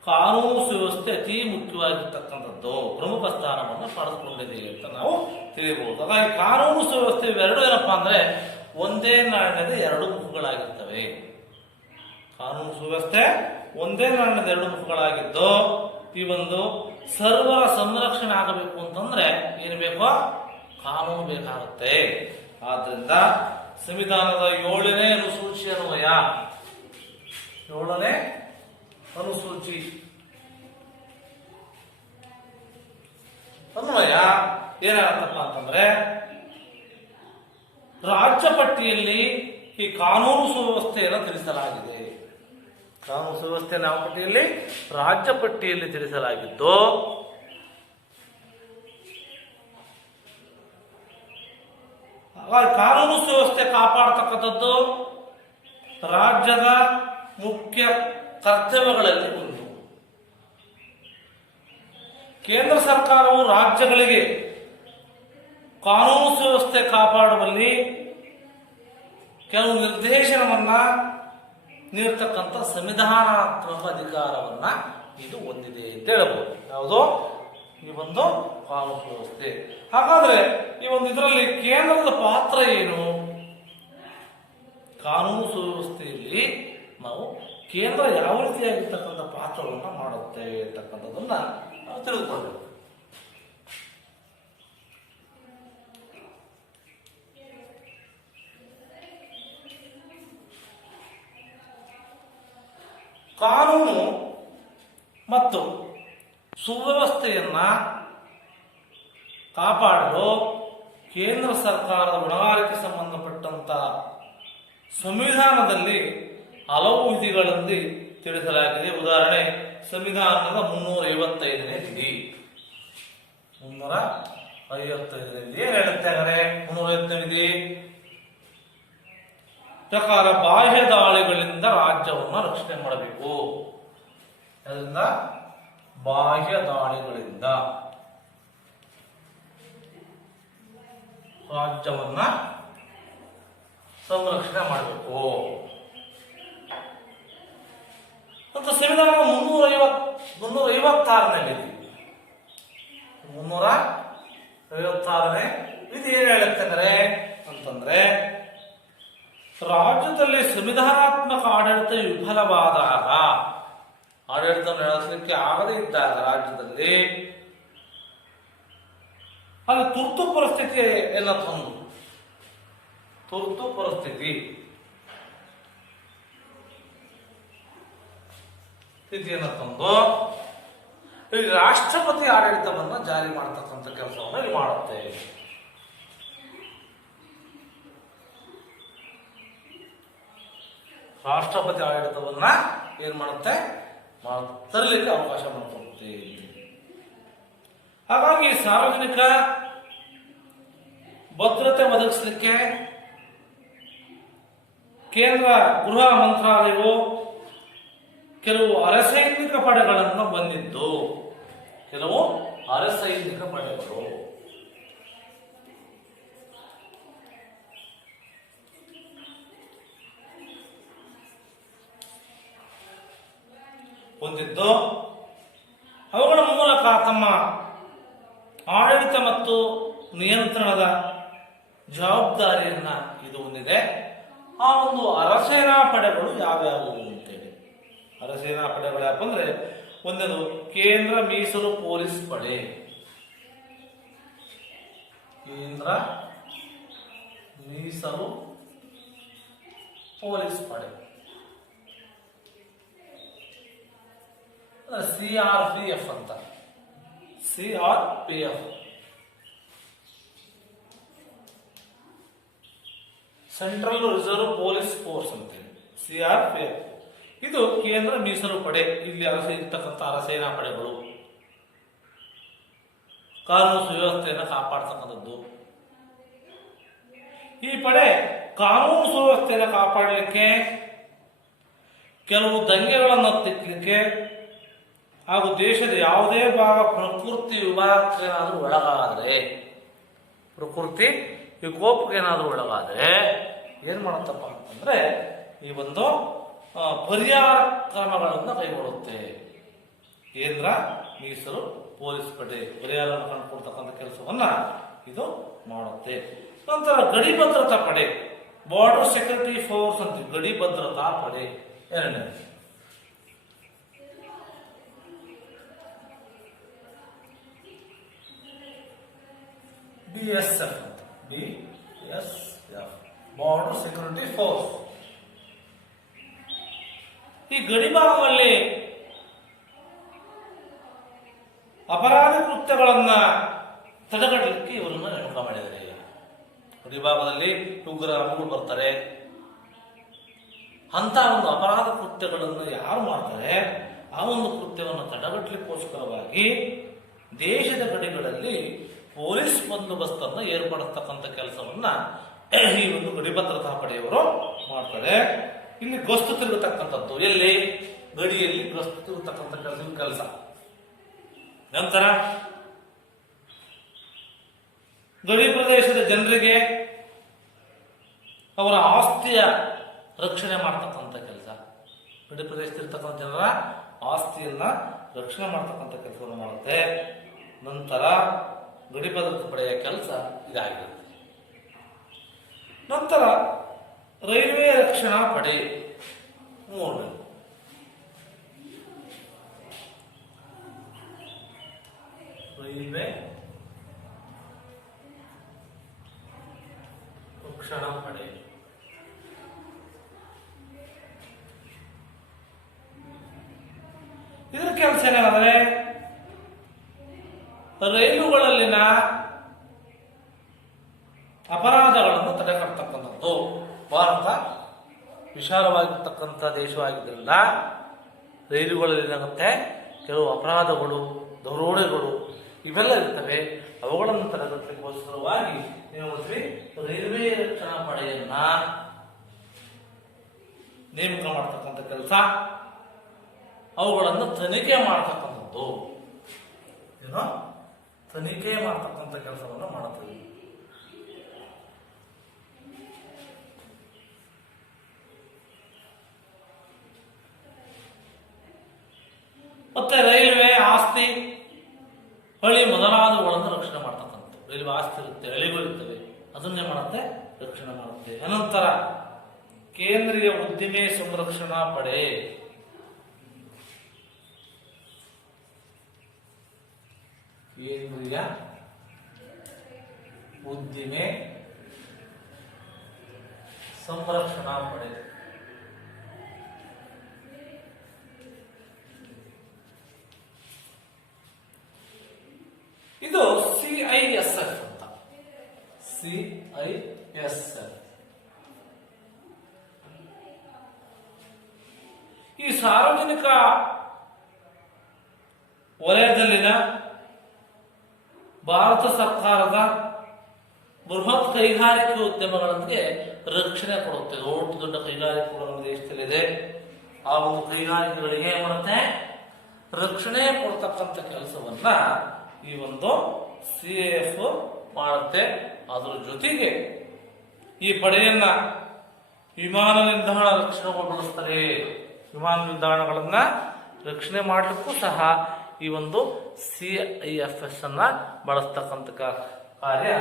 ಕಾನೂನು ಸುವ್ಯವಸ್ಥೆ ಅತಿ ಮುಖ್ಯವಾಗಿರ್ತಕ್ಕಂಥದ್ದು, ಪ್ರಮುಖ ಸ್ಥಾನವನ್ನು ಪಡೆದುಕೊಂಡಿದೆ ಅಂತ ನಾವು ತಿಳಿಯಬಹುದು. ಹಾಗಾಗಿ ಕಾನೂನು ಸುವ್ಯವಸ್ಥೆ ಇವೆರಡು ಏನಪ್ಪಾ ಅಂದ್ರೆ ಒಂದೇ ನಾಣ್ಯದ ಎರಡು ಮುಖಗಳಾಗಿರ್ತವೆ. ಕಾನೂನು ಸುವ್ಯವಸ್ಥೆ ಒಂದೇ ನಾಣ್ಯದ ಎರಡು ಮುಖಗಳಾಗಿದ್ದು ಈ ಒಂದು ಸರ್ವರ ಸಂರಕ್ಷಣೆ ಆಗಬೇಕು ಅಂತಂದ್ರೆ ಏನು ಬೇಕೋ, ಕಾನೂನು ಬೇಕಾಗುತ್ತೆ. ಆದ್ರಿಂದ ಸಂವಿಧಾನದ 7ನೇ ಅನುಸೂಚಿ ಅನ್ವಯ ಏನಾಗತ್ತಪ್ಪ ಅಂತಂದ್ರೆ ರಾಜ್ಯ ಪಟ್ಟಿಯಲ್ಲಿ ಈ ಕಾನೂನು ಸುವ್ಯವಸ್ಥೆಯನ್ನು ತಿಳಿಸಲಾಗಿದೆ. ಕಾನೂನು ಸುವ್ಯವಸ್ಥೆ ನಾವು ಪಟ್ಟಿಯಲ್ಲಿ ರಾಜ್ಯ ಪಟ್ಟಿಯಲ್ಲಿ ತಿಳಿಸಲಾಗಿದ್ದು ಕಾನೂನು ಸುವ್ಯವಸ್ಥೆ ಕಾಪಾಡತಕ್ಕಂಥದ್ದು ರಾಜ್ಯದ ಮುಖ್ಯ ಕರ್ತವ್ಯಗಳಲ್ಲಿ ಒಂದು. ಕೇಂದ್ರ ಸರ್ಕಾರವು ರಾಜ್ಯಗಳಿಗೆ ಕಾನೂನು ಸುವ್ಯವಸ್ಥೆ ಕಾಪಾಡುವಲ್ಲಿ ಕೆಲವು ನಿರ್ದೇಶನವನ್ನ ನೀಡತಕ್ಕಂಥ ಸಂವಿಧಾನಾತ್ಮಕ ಅಧಿಕಾರವನ್ನ ಇದು ಹೊಂದಿದೆ ಅಂತ ಹೇಳಬಹುದು. ಯಾವುದೋ ಈ ಒಂದು ಕಾನೂನು ಸುವ್ಯವಸ್ಥೆ. ಹಾಗಾದ್ರೆ ಈ ಒಂದು ಇದರಲ್ಲಿ ಕೇಂದ್ರದ ಪಾತ್ರ ಏನು? ಕಾನೂನು ಸುವ್ಯವಸ್ಥೆಯಲ್ಲಿ ನಾವು ಕೇಂದ್ರ ಯಾವ ರೀತಿಯಾಗಿರ್ತಕ್ಕಂಥ ಪಾತ್ರವನ್ನು ಮಾಡುತ್ತೆ ಅಂತಕ್ಕಂಥದ್ದನ್ನ ನಾವು ತಿಳಿದುಕೊಳ್ಬೇಕು. ಕಾನೂನು ಮತ್ತು ಸುವ್ಯವಸ್ಥೆಯನ್ನ ಕಾಪಾಡಲು ಕೇಂದ್ರ ಸರ್ಕಾರದ ಹೊಣೆಗಾರಿಕೆ ಸಂಬಂಧಪಟ್ಟಂತ ಸಂವಿಧಾನದಲ್ಲಿ ಹಲವು ವಿಧಿಗಳಲ್ಲಿ ತಿಳಿಸಲಾಗಿದೆ. ಉದಾಹರಣೆ, ಸಂವಿಧಾನದ 355ನೇ ವಿಧಿ. 355ರಲ್ಲಿ ಏನ್ ಹೇಳುತ್ತೆ ಅಂದರೆ 355ನೇ ವಿಧಿ ಪ್ರಕಾರ ಬಾಹ್ಯ ದಾಳಿಗಳಿಂದ ರಾಜ್ಯವನ್ನು ರಕ್ಷಣೆ ಮಾಡಬೇಕು. ಅದರಿಂದ ಬಾಹ್ಯ ದಾಳಿಗಳಿಂದ ರಾಜ್ಯವನ್ನ ಸಂರಕ್ಷಣೆ ಮಾಡಬೇಕು ಅಂತ ಸಂವಿಧಾನ 356ನೇ ವಿಧಿ. 356ನೇ ವಿಧಿ ಏನ್ ಹೇಳುತ್ತೆ ಅಂತಂದ್ರೆ, ರಾಜ್ಯದಲ್ಲಿ ಸಂವಿಧಾನಾತ್ಮಕ ಆಡಳಿತ ವಿಫಲವಾದಾಗ, ಆಡಳಿತ ನಡೆಸಲಿಕ್ಕೆ ಆಗದೇ ಇದ್ದಾಗ ರಾಜ್ಯದಲ್ಲಿ ಅಲ್ಲಿ ತುರ್ತು ಪರಿಸ್ಥಿತಿ ಎಲ್ಲ ತಂದು, ತುರ್ತು ಪರಿಸ್ಥಿತಿ ಸ್ಥಿತಿಯನ್ನು ತಂದು ಈ ರಾಷ್ಟ್ರಪತಿ ಆಡಳಿತವನ್ನ ಜಾರಿ ಮಾಡತಕ್ಕಂಥ ಕೆಲಸವನ್ನು ಇಲ್ಲಿ ಮಾಡುತ್ತೆ. ರಾಷ್ಟ್ರಪತಿ ಆಡಳಿತವನ್ನ ಏನ್ ಮಾಡುತ್ತೆ, ತರಲಿಕ್ಕೆ ಅವಕಾಶ ಮಾಡಿಕೊಡುತ್ತೆ. ಹಾಗಾಗಿ ಸಾರ್ವಜನಿಕ ಭದ್ರತೆ ಒದಗಿಸಲಿಕ್ಕೆ ಕೇಂದ್ರ ಗೃಹ ಮಂತ್ರಾಲಯವು ಕೆಲವು ಅರೆಸೈನಿಕ ಪಡೆಗಳನ್ನು ಬಂದಿದ್ದು, ಕೆಲವು ಅರೆಸೈನಿಕ ಪಡೆಗಳು ಹೊಂದಿದ್ದು, ಅವುಗಳ ಮೂಲಕ ತಮ್ಮ ಆಡಳಿತ ಮತ್ತು ನಿಯಂತ್ರಣದ ಜವಾಬ್ದಾರಿಯನ್ನ ಇದು ಹೊಂದಿದೆ. ಆ ಒಂದು ಅರಸೇನಾ ಪಡೆಗಳು ಯಾವ್ಯಾವು ಅಂತೇಳಿ, ಅರಸೇನಾ ಪಡೆಗಳು ಯಾಕಂದ್ರೆ, ಒಂದನೇದು ಕೇಂದ್ರ ಮೀಸಲು ಪೊಲೀಸ್ ಪಡೆ, ಕೇಂದ್ರ ಮೀಸಲು ಪೊಲೀಸ್ ಪಡೆ, CRPF ಅಂತ, CRPF central reserve police force ಅಂತೇಳಿ CRPF. ಇದು ಕೇಂದ್ರ ಮೀಸಲು ಪಡೆ. ಇಲ್ಲಿ ಇರ್ತಕ್ಕಂಥ ಅರಸೇನಾ ಪಡೆಗಳು ಕಾನೂನು ಸುವ್ಯವಸ್ಥೆಯನ್ನು ಕಾಪಾಡ್ತಕ್ಕಂಥದ್ದು. ಈ ಪಡೆ ಕಾನೂನು ಸುವ್ಯವಸ್ಥೆಯನ್ನು ಕಾಪಾಡಲಿಕ್ಕೆ, ಕೆಲವು ದಂಗೆಗಳನ್ನು ತಿಕ್ಕಲಿಕ್ಕೆ ಹಾಗೂ ದೇಶದ ಯಾವುದೇ ಭಾಗ ಪ್ರಕೃತಿ ವಿಭಾಗಕ್ಕೇನಾದರೂ ಒಳಗಾದರೆ, ಪ್ರಕೃತಿ ವಿಕೋಪಕ್ಕೇನಾದರೂ ಒಳಗಾದರೆ ಏನ್ ಮಾಡುತ್ತಪ್ಪ ಅಂತಂದ್ರೆ, ಈ ಒಂದು ಪರಿಹಾರ ಕ್ರಮಗಳನ್ನು ಕೈಗೊಳ್ಳುತ್ತೆ. ಕೇಂದ್ರ ಮೀಸಲು ಪೊಲೀಸ್ ಪಡೆ ಪರಿಹಾರ ಕಂಡುಕೊಡ್ತಕ್ಕಂಥ ಕೆಲಸವನ್ನ ಇದು ಮಾಡುತ್ತೆ. ನಂತರ ಗಡಿ ಭದ್ರತಾ ಪಡೆ, ಬಾರ್ಡರ್ ಸೆಕ್ಯೂರಿಟಿ ಫೋರ್ಸ್ ಅಂತ, ಗಡಿ ಭದ್ರತಾ ಪಡೆ ಎರಡನೇ. BSF ಅಂತ, BSF ಬಾರ್ಡರ್ ಸೆಕ್ಯೂರಿಟಿ ಫೋರ್ಸ್. ಈ ಗಡಿ ಭಾಗದಲ್ಲಿ ಅಪರಾಧ ಕೃತ್ಯಗಳನ್ನ ತಡೆಗಟ್ಟಲಿಕ್ಕೆ ಇವರನ್ನ ನೇಮಕ ಮಾಡಿದ್ದಾರೆ. ಗಡಿ ಭಾಗದಲ್ಲಿ ಉಗ್ರರು ಬರ್ತಾರೆ, ಅಂತ ಒಂದು ಅಪರಾಧ ಕೃತ್ಯಗಳನ್ನು ಯಾರು ಮಾಡ್ತಾರೆ, ಆ ಒಂದು ಕೃತ್ಯವನ್ನು ತಡೆಗಟ್ಟಲಿಕ್ಕೋಸ್ಕರವಾಗಿ ದೇಶದ ಗಡಿಗಳಲ್ಲಿ ಪೊಲೀಸ್ ಬಂದೋಬಸ್ತನ್ನು ಏರ್ಪಡಿಸ್ತಕ್ಕಂಥ ಕೆಲಸವನ್ನ ಈ ಒಂದು ಗಡಿ ಭದ್ರತಾ ಪಡೆಯವರು ಮಾಡ್ತಾರೆ. ಇಲ್ಲಿ ಗಸ್ತು ತಿರುಗತಕ್ಕಂಥದ್ದು, ಎಲ್ಲಿ ಗಡಿಯಲ್ಲಿ ಗಸ್ತು ತಿರುಗತಕ್ಕಂಥ ಕೆಲಸ ನಂತರ ಗಡಿ ಪ್ರದೇಶದ ಜನರಿಗೆ ಅವರ ಆಸ್ತಿಯ ರಕ್ಷಣೆ ಮಾಡ್ತಕ್ಕಂಥ ಕೆಲಸ, ಗಡಿ ಪ್ರದೇಶದಲ್ಲಿರ್ತಕ್ಕಂಥ ಜನರ ಆಸ್ತಿಯನ್ನ ರಕ್ಷಣೆ ಮಾಡ್ತಕ್ಕಂಥ ಕೆಲಸವನ್ನು ಮಾಡುತ್ತೆ. ನಂತರ ಗಡಿ ಭದ್ರತೆ ಪಡೆಯ ಕೆಲಸ ಇದಾಗಿರುತ್ತೆ. ನಂತರ ರೈಲ್ವೆ ರಕ್ಷಣಾ ಪಡೆ ಮೂರನೇ. ರೈಲ್ವೆ ರಕ್ಷಣಾ ಪಡೆ ಇದರ ಕೆಲಸ ಏನಾದ್ರೆ ರೈಲುಗಳಲ್ಲಿನ ಅಪರಾಧಗಳನ್ನು ತಡೆಗಟ್ಟತಕ್ಕಂಥದ್ದು. ಭಾರತ ವಿಶಾಲವಾಗಿರ್ತಕ್ಕಂಥ ದೇಶವಾಗಿದ್ದರಿಂದ ರೈಲುಗಳಲ್ಲಿ ಏನಾಗುತ್ತೆ, ಕೆಲವು ಅಪರಾಧಗಳು, ದರೋಡೆಗಳು ಇವೆಲ್ಲ ಇರ್ತವೆ. ಅವುಗಳನ್ನು ತಡೆಗಟ್ಟಲಿಕ್ಕೋಸ್ಕರವಾಗಿ ನೀವು ರೈಲ್ವೆ ರಕ್ಷಣಾ ಪಡೆಯನ್ನ ನೇಮಕ ಮಾಡ್ತಕ್ಕಂಥ ಕೆಲಸ, ಅವುಗಳನ್ನು ತನಿಖೆ ಮಾಡ್ತಕ್ಕಂಥದ್ದು, ಏನೋ ತನಿಖೆ ಮಾಡ್ತಕ್ಕಂಥ ಕೆಲಸವನ್ನು ಮಾಡುತ್ತದೆ. ಮತ್ತೆ ರೈಲ್ವೆ ಆಸ್ತಿ, ಹಳಿ ಮೊದಲಾದವುಗಳನ್ನು ರಕ್ಷಣೆ ಮಾಡ್ತಕ್ಕಂಥದ್ದು. ರೈಲ್ವೆ ಆಸ್ತಿ ಇರುತ್ತೆ, ಹಳಿಗಳಿರ್ತವೆ, ಅದನ್ನೇ ಮಾಡುತ್ತೆ, ರಕ್ಷಣೆ ಮಾಡುತ್ತೆ. ಅನಂತರ ಕೇಂದ್ರೀಯ ಉದ್ದಿಮೆ ಸಂರಕ್ಷಣಾ ಪಡೆ, ಕೇಂದ್ರೀಯ ಉದ್ದಿಮೆ ಸಂರಕ್ಷಣಾ ಪಡೆ. ಇದು CISF ಅಂತ. CISF ಈ ಸಾರ್ವಜನಿಕ ವಲಯದಲ್ಲಿನ ಭಾರತ ಸರ್ಕಾರದ ಬೃಹತ್ ಕೈಗಾರಿಕೆ ಉದ್ಯಮಗಳಿಗೆ ರಕ್ಷಣೆ ಕೊಡುತ್ತೆ. ದೊಡ್ಡ ಕೈಗಾರಿಕೆಗಳು ನಮ್ಮ ದೇಶದಲ್ಲಿದೆ. ಆ ಒಂದು ಕೈಗಾರಿಕೆಗಳಿಗೆ ಏನ್ ಮಾಡುತ್ತೆ, ರಕ್ಷಣೆ ಕೊಡ್ತಕ್ಕಂಥ ಕೆಲಸವನ್ನ ಈ ಒಂದು CISF ಮಾಡುತ್ತೆ. ಅದರ ಜೊತೆಗೆ ಈ ಪಡೆಯನ್ನ ವಿಮಾನ ನಿಲ್ದಾಣ ರಕ್ಷಣೆಗೊಳಿಸ್ತಾರೆ. ವಿಮಾನ ನಿಲ್ದಾಣಗಳನ್ನ ರಕ್ಷಣೆ ಮಾಡಲಿಕ್ಕೂ ಸಹ ಈ ಒಂದು CIFS ಅನ್ನ ಬಳಸ್ತಕ್ಕಂಥ ಕಾರ್ಯ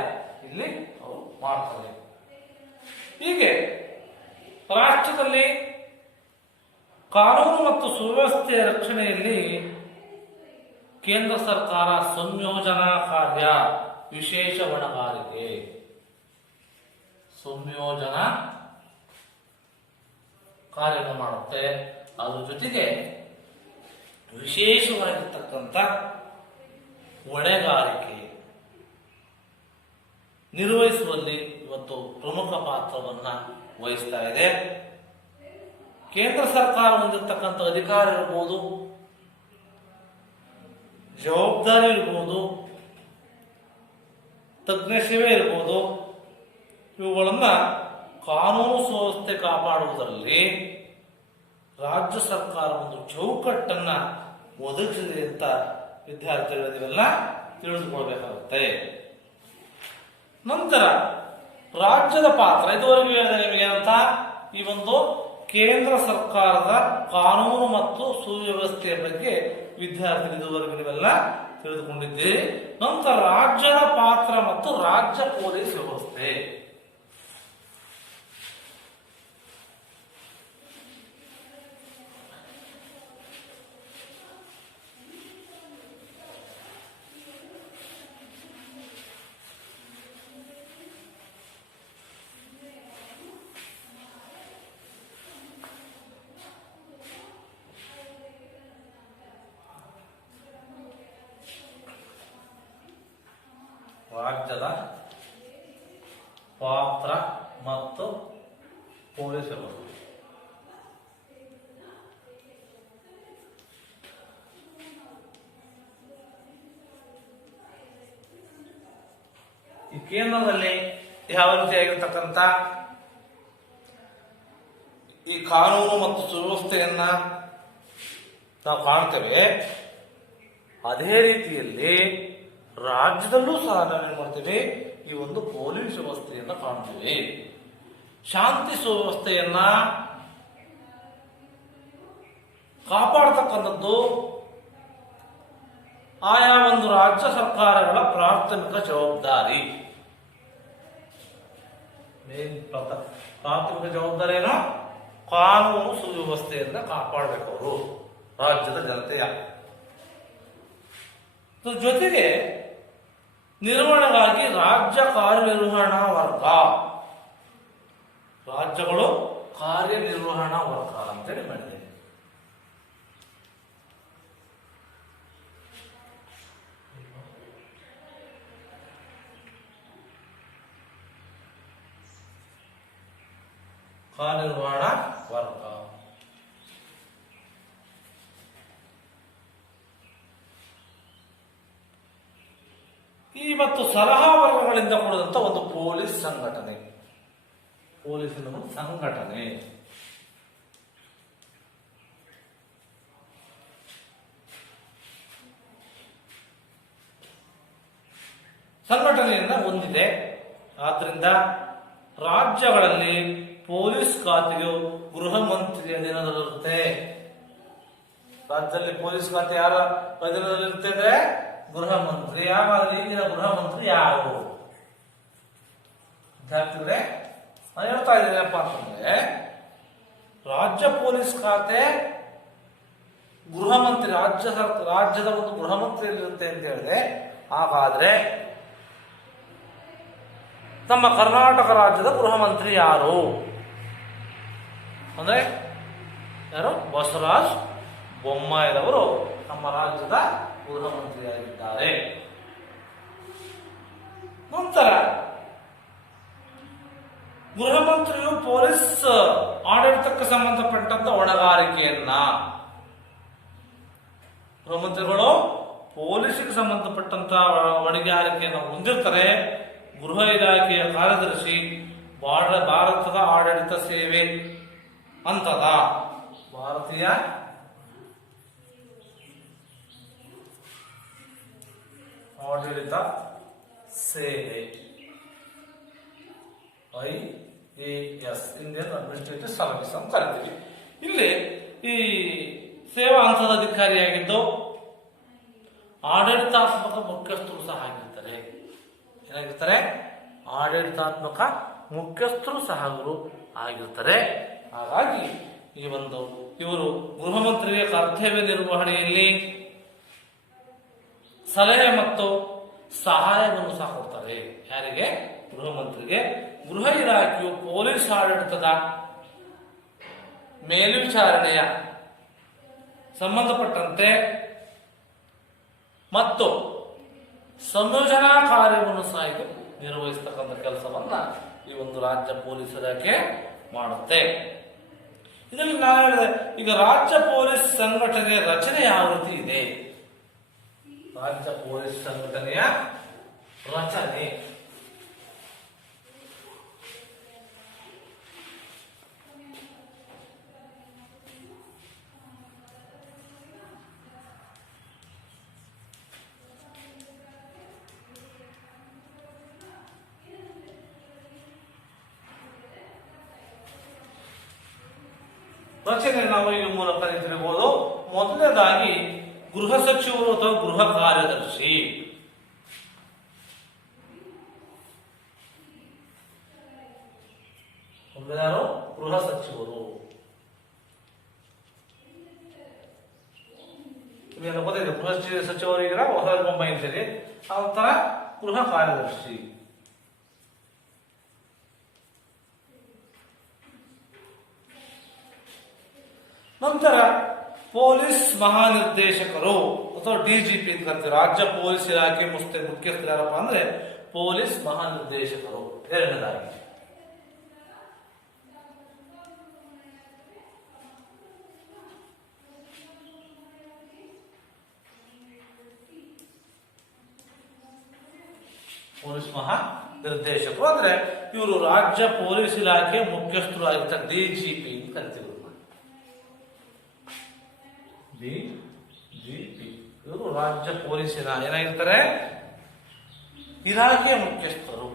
ಇಲ್ಲಿ ಅವರು ಮಾಡ್ತಾರೆ. ಹೀಗೆ ರಾಷ್ಟ್ರದಲ್ಲಿ ಕಾನೂನು ಮತ್ತು ಸುವ್ಯವಸ್ಥೆಯ ರಕ್ಷಣೆಯಲ್ಲಿ ಕೇಂದ್ರ ಸರ್ಕಾರ ಸಂಯೋಜನಾ ಕಾರ್ಯ, ವಿಶೇಷ ಹೊಣೆಗಾರಿಕೆ, ಸಂಯೋಜನಾ ಕಾರ್ಯವನ್ನು ಮಾಡುತ್ತೆ. ಅದ್ರ ಜೊತೆಗೆ ವಿಶೇಷವಾಗಿರ್ತಕ್ಕಂಥ ಹೊಣೆಗಾರಿಕೆ ನಿರ್ವಹಿಸುವಲ್ಲಿ ಇವತ್ತು ಪ್ರಮುಖ ಪಾತ್ರವನ್ನ ವಹಿಸ್ತಾ ಇದೆ. ಕೇಂದ್ರ ಸರ್ಕಾರ ಹೊಂದಿರತಕ್ಕಂಥ ಅಧಿಕಾರ ಇರಬಹುದು, ಜವಾಬ್ದಾರಿ ಇರಬಹುದು, ತಜ್ಞ ಸೇವೆ ಇರಬಹುದು. ಇವುಗಳನ್ನ ಕಾನೂನು ಸುವ್ಯವಸ್ಥೆ ಕಾಪಾಡುವುದರಲ್ಲಿ ರಾಜ್ಯ ಸರ್ಕಾರ ಒಂದು ಚೌಕಟ್ಟನ್ನ ಒದಗಿಸಿದೆ ಅಂತ ವಿದ್ಯಾರ್ಥಿಗಳು ಇವೆಲ್ಲ ತಿಳಿದುಕೊಳ್ಬೇಕಾಗುತ್ತೆ. ನಂತರ ರಾಜ್ಯದ ಪಾತ್ರ, ಇದುವರೆಗೂ ಹೇಳಿದೆ ನಿಮಗೆ ಏನಂತ, ಈ ಒಂದು ಕೇಂದ್ರ ಸರ್ಕಾರದ ಕಾನೂನು ಮತ್ತು ಸುವ್ಯವಸ್ಥೆಯ ಬಗ್ಗೆ ವಿದ್ಯಾರ್ಥಿಗಳು ಇದುವರೆಗೂ ನೀವೆಲ್ಲ ತಿಳಿದುಕೊಂಡಿದ್ದೀರಿ. ನಂತರ ರಾಜ್ಯದ ಪಾತ್ರ ಮತ್ತು ರಾಜ್ಯ ಪೊಲೀಸ್ ವ್ಯವಸ್ಥೆ. ರಾಜ್ಯದ ಪಾತ್ರ ಮತ್ತು ಪೊಲೀಸ್ ವ್ಯವಸ್ಥೆ. ಈ ಕೇಂದ್ರದಲ್ಲಿ ಯಾವ ರೀತಿಯಾಗಿರ್ತಕ್ಕಂಥ ಈ ಕಾನೂನು ಮತ್ತು ಸುವ್ಯವಸ್ಥೆಯನ್ನ ನಾವು ಕಾಣ್ತೇವೆ. ಅದೇ ರೀತಿಯಲ್ಲಿ ರಾಜ್ಯದಲ್ಲೂ ಸಹ ನಾವೇನ್ ಮಾಡ್ತೀವಿ, ಈ ಒಂದು ಪೊಲೀಸ್ ವ್ಯವಸ್ಥೆಯನ್ನ ಕಾಣ್ತೀವಿ. ಶಾಂತಿ ಸುವ್ಯವಸ್ಥೆಯನ್ನ ಕಾಪಾಡತಕ್ಕಂಥದ್ದು ಆಯಾ ಒಂದು ರಾಜ್ಯ ಸರ್ಕಾರಗಳ ಪ್ರಾಥಮಿಕ ಜವಾಬ್ದಾರಿ. ಪ್ರಾಥಮಿಕ ಜವಾಬ್ದಾರಿ ಏನು? ಕಾನೂನು ಸುವ್ಯವಸ್ಥೆಯನ್ನ ಕಾಪಾಡಬೇಕು ಅವರು, ರಾಜ್ಯದ ಜನತೆಯ ಜೊತೆಗೆ ನಿರ್ವಹಣೆಗಾಗಿ ರಾಜ್ಯ ಕಾರ್ಯನಿರ್ವಹಣಾ ವರ್ಗ, ರಾಜ್ಯಗಳು ಕಾರ್ಯನಿರ್ವಹಣಾ ವರ್ಗ ಅಂತೇಳಿ ಮಾಡಿದೆ. ಕಾರ್ಯನಿರ್ವಹಣಾ ವರ್ಗ. ಈ ಮತ್ತು ಸಲಹಾ ವರ್ಗಗಳಿಂದ ಕೂಡಿದಂತ ಒಂದು ಪೊಲೀಸ್ ಸಂಘಟನೆ, ಪೊಲೀಸ್ ಸಂಘಟನೆ. ಸಂಘಟನೆಯನ್ನ ಹೊಂದಿದೆ. ಆದ್ರಿಂದ ರಾಜ್ಯಗಳಲ್ಲಿ ಪೊಲೀಸ್ ಖಾತೆಯು ಗೃಹ ಮಂತ್ರಿಯ ಅಧೀನದಲ್ಲಿರುತ್ತೆ. ರಾಜ್ಯದಲ್ಲಿ ಪೊಲೀಸ್ ಖಾತೆ ಯಾರ ಅಧೀನದಲ್ಲಿರುತ್ತೆ ಅಂದ್ರೆ ಗೃಹ ಮಂತ್ರಿ. ಯಾವಾಗಲೂ ಈಗಿನ ಗೃಹ ಮಂತ್ರಿ ಯಾರು ವಿದ್ಯಾರ್ಥಿಗಳೇ ನಾನು ಹೇಳ್ತಾ ಇದ್ದೀನಪ್ಪ ಅಂತಂದ್ರೆ, ರಾಜ್ಯ ಪೊಲೀಸ್ ಖಾತೆ ಗೃಹ ಮಂತ್ರಿ, ರಾಜ್ಯದ ಒಂದು ಗೃಹ ಮಂತ್ರಿಯಲ್ಲಿರುತ್ತೆ ಅಂತ ಹೇಳಿದ್ರೆ, ಹಾಗಾದ್ರೆ ನಮ್ಮ ಕರ್ನಾಟಕ ರಾಜ್ಯದ ಗೃಹ ಮಂತ್ರಿ ಯಾರು ಅಂದ್ರೆ ಯಾರು? ಬಸವರಾಜ ಬೊಮ್ಮಾಯಿರವರು ನಮ್ಮ ರಾಜ್ಯದ ಗೃಹ ಮಂತ್ರಿಯಾಗಿದ್ದಾರೆ. ನಂತರ ಗೃಹ ಮಂತ್ರಿಯು ಪೊಲೀಸ್ ಆಡಳಿತಕ್ಕೆ ಸಂಬಂಧಪಟ್ಟಂತ ಹೊಣೆಗಾರಿಕೆಯನ್ನ, ಗೃಹ ಮಂತ್ರಿಗಳು ಪೊಲೀಸ್ಗೆ ಸಂಬಂಧಪಟ್ಟಂತ ಹೊಣೆಗಾರಿಕೆಯನ್ನು ಹೊಂದಿರ್ತಾರೆ. ಗೃಹ ಇಲಾಖೆಯ ಕಾರ್ಯದರ್ಶಿ ಭಾರತದ ಆಡಳಿತ ಸೇವೆ ಅಂತದ ಭಾರತೀಯ ಆಡಳಿತ ಸೇವೆ IAS, ಇಂಡಿಯನ್ ಅಡ್ಮಿನಿಸ್ಟ್ರೇಟಿವ್ ಸರ್ವಿಸ್ ಅಂತ ಕರಿತೀವಿ. ಇಲ್ಲಿ ಈ ಸೇವಾ ಹಂತದ ಅಧಿಕಾರಿಯಾಗಿದ್ದು ಆಡಳಿತಾತ್ಮಕ ಮುಖ್ಯಸ್ಥರು ಸಹ ಆಗಿರ್ತಾರೆ. ಏನಾಗಿರ್ತಾರೆ? ಆಡಳಿತಾತ್ಮಕ ಮುಖ್ಯಸ್ಥರು ಸಹ ಅವರು ಆಗಿರ್ತಾರೆ. ಹಾಗಾಗಿ ಇವರು ಗೃಹ ಮಂತ್ರಿಯ ಕರ್ತವ್ಯ ನಿರ್ವಹಣೆಯಲ್ಲಿ ಸಲಹೆ ಮತ್ತು ಸಹಾಯವನ್ನು ಸಹ ಕೊಡ್ತಾರೆ. ಯಾರಿಗೆ? ಗೃಹ ಮಂತ್ರಿಗೆ. ಗೃಹ ಇಲಾಖೆಯು ಪೊಲೀಸ್ ಆಡಳಿತದ ಮೇಲ್ವಿಚಾರಣೆಯ ಸಂಬಂಧಪಟ್ಟಂತೆ ಮತ್ತು ಸಂಯೋಜನಾ ಕಾರ್ಯವನ್ನು ಸಹ ಇದು ನಿರ್ವಹಿಸತಕ್ಕಂಥ ಕೆಲಸವನ್ನ ಈ ಒಂದು ರಾಜ್ಯ ಪೊಲೀಸ್ ಇಲಾಖೆ ಮಾಡುತ್ತೆ. ಇದರಲ್ಲಿ ನಾನು ಹೇಳಿದೆ, ಈಗ ರಾಜ್ಯ ಪೊಲೀಸ್ ಸಂಘಟನೆಯ ರಚನೆ ಯಾವ ರೀತಿ ಇದೆ? ರಾಜ್ಯ ಪೊಲೀಸ್ ಸಂಘಟನೆಯ ರಚನೆ ನಾವು ಈ ಮೂಲಕ ತಿಳಿಯಬಹುದು. ಮೊದಲನೇದಾಗಿ ಗೃಹ ಸಚಿವರು ಅಥವಾ ಗೃಹ ಕಾರ್ಯದರ್ಶಿ. ಯಾರು? ಗೃಹ ಸಚಿವರು. ಗೊತ್ತಿದೆ, ಗೃಹ ಸಚಿವರಿಗೆ ಹೊಸ ಬೊಂಬಾಯಿ ಅಂತೀರಿ. ನಂತರ ಗೃಹ ಕಾರ್ಯದರ್ಶಿ. ನಂತರ ಪೊಲೀಸ್ ಮಹಾನಿರ್ದೇಶಕರು ಅಥವಾ DGP ಅಂತ ಕರಿತೀವಿ. ರಾಜ್ಯ ಪೊಲೀಸ್ ಇಲಾಖೆ ಮುಖ್ಯಸ್ಥರು ಯಾರಪ್ಪ ಅಂದ್ರೆ ಪೊಲೀಸ್ ಮಹಾನಿರ್ದೇಶಕರು. ಎರಡನೇದಾಗಿ ಪೊಲೀಸ್ ಮಹಾನಿರ್ದೇಶಕರು ಅಂದ್ರೆ ಇವರು ರಾಜ್ಯ ಪೊಲೀಸ್ ಇಲಾಖೆ ಮುಖ್ಯಸ್ಥರು ಆಗಿರ್ತಾರೆ. DGP ಅಂತ ಕರಿತೀವಿ. DGP ಇವರು ರಾಜ್ಯ ಪೊಲೀಸಿನ ಏನಾಗಿರ್ತಾರೆ, ಇಲಾಖೆ ಮುಖ್ಯಸ್ಥರು.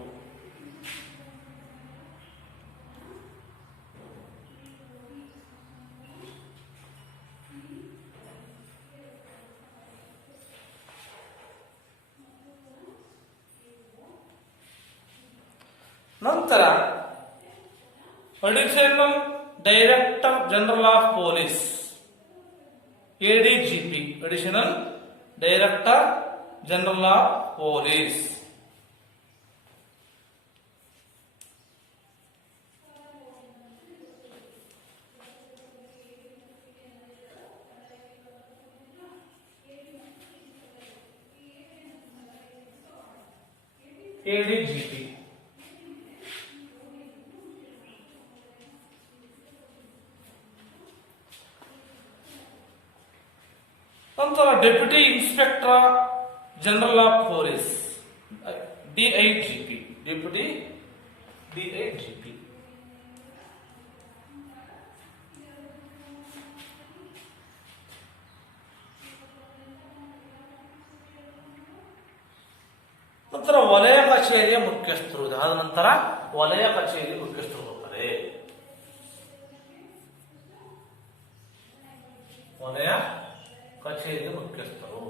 ನಂತರ additional director general of police, ADGP, additional director general of police. ADGP. ನಂತರ deputy inspector general of police, DIGP, deputy DIGP. ನಂತರ ವಲಯ ಕಚೇರಿಯ ಮುಖ್ಯಸ್ಥರು, ಇದಾದ ನಂತರ ವಲಯ ಕಚೇರಿ ಮುಖ್ಯಸ್ಥರು ಬರ್ತಾರೆ. ವಲಯ ಕಚೇರಿಯ ಮುಖ್ಯಸ್ಥರು.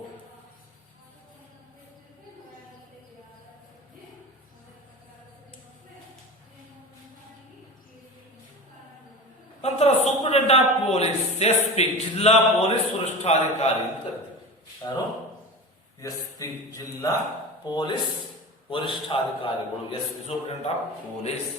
ನಂತರ ಸೂಪರಿಂಟೆಂಡೆಂಟ್ ಆಫ್ ಪೊಲೀಸ್, ಎಸ್ಪಿ, ಜಿಲ್ಲಾ ಪೊಲೀಸ್ ವರಿಷ್ಠಾಧಿಕಾರಿ ಅಂತ ಕರಿತೀವಿ. ಯಾರು? ಎಸ್ಪಿ, ಜಿಲ್ಲಾ ಪೊಲೀಸ್ ವರಿಷ್ಠಾಧಿಕಾರಿಗಳು, SP, superintendent of police.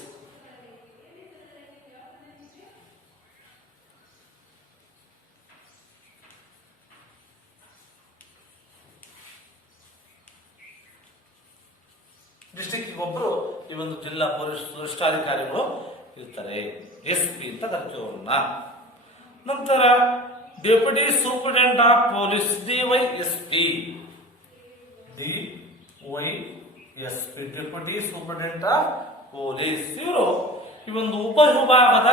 District ಒಬ್ಬರು ಈ ಒಂದು ಜಿಲ್ಲಾ ಪೊಲೀಸ್ ವರಿಷ್ಠಾಧಿಕಾರಿಗಳು ಇರ್ತಾರೆ, ಎಸ್ಪಿ ಅಂತ ಕರಿತೀವಿ ಅವ್ರನ್ನ. ನಂತರ deputy superintendent of police, DYSP, DYSP, deputy superintendent of police. ಇವರು ಈ ಒಂದು ಉಪವಿಭಾಗದ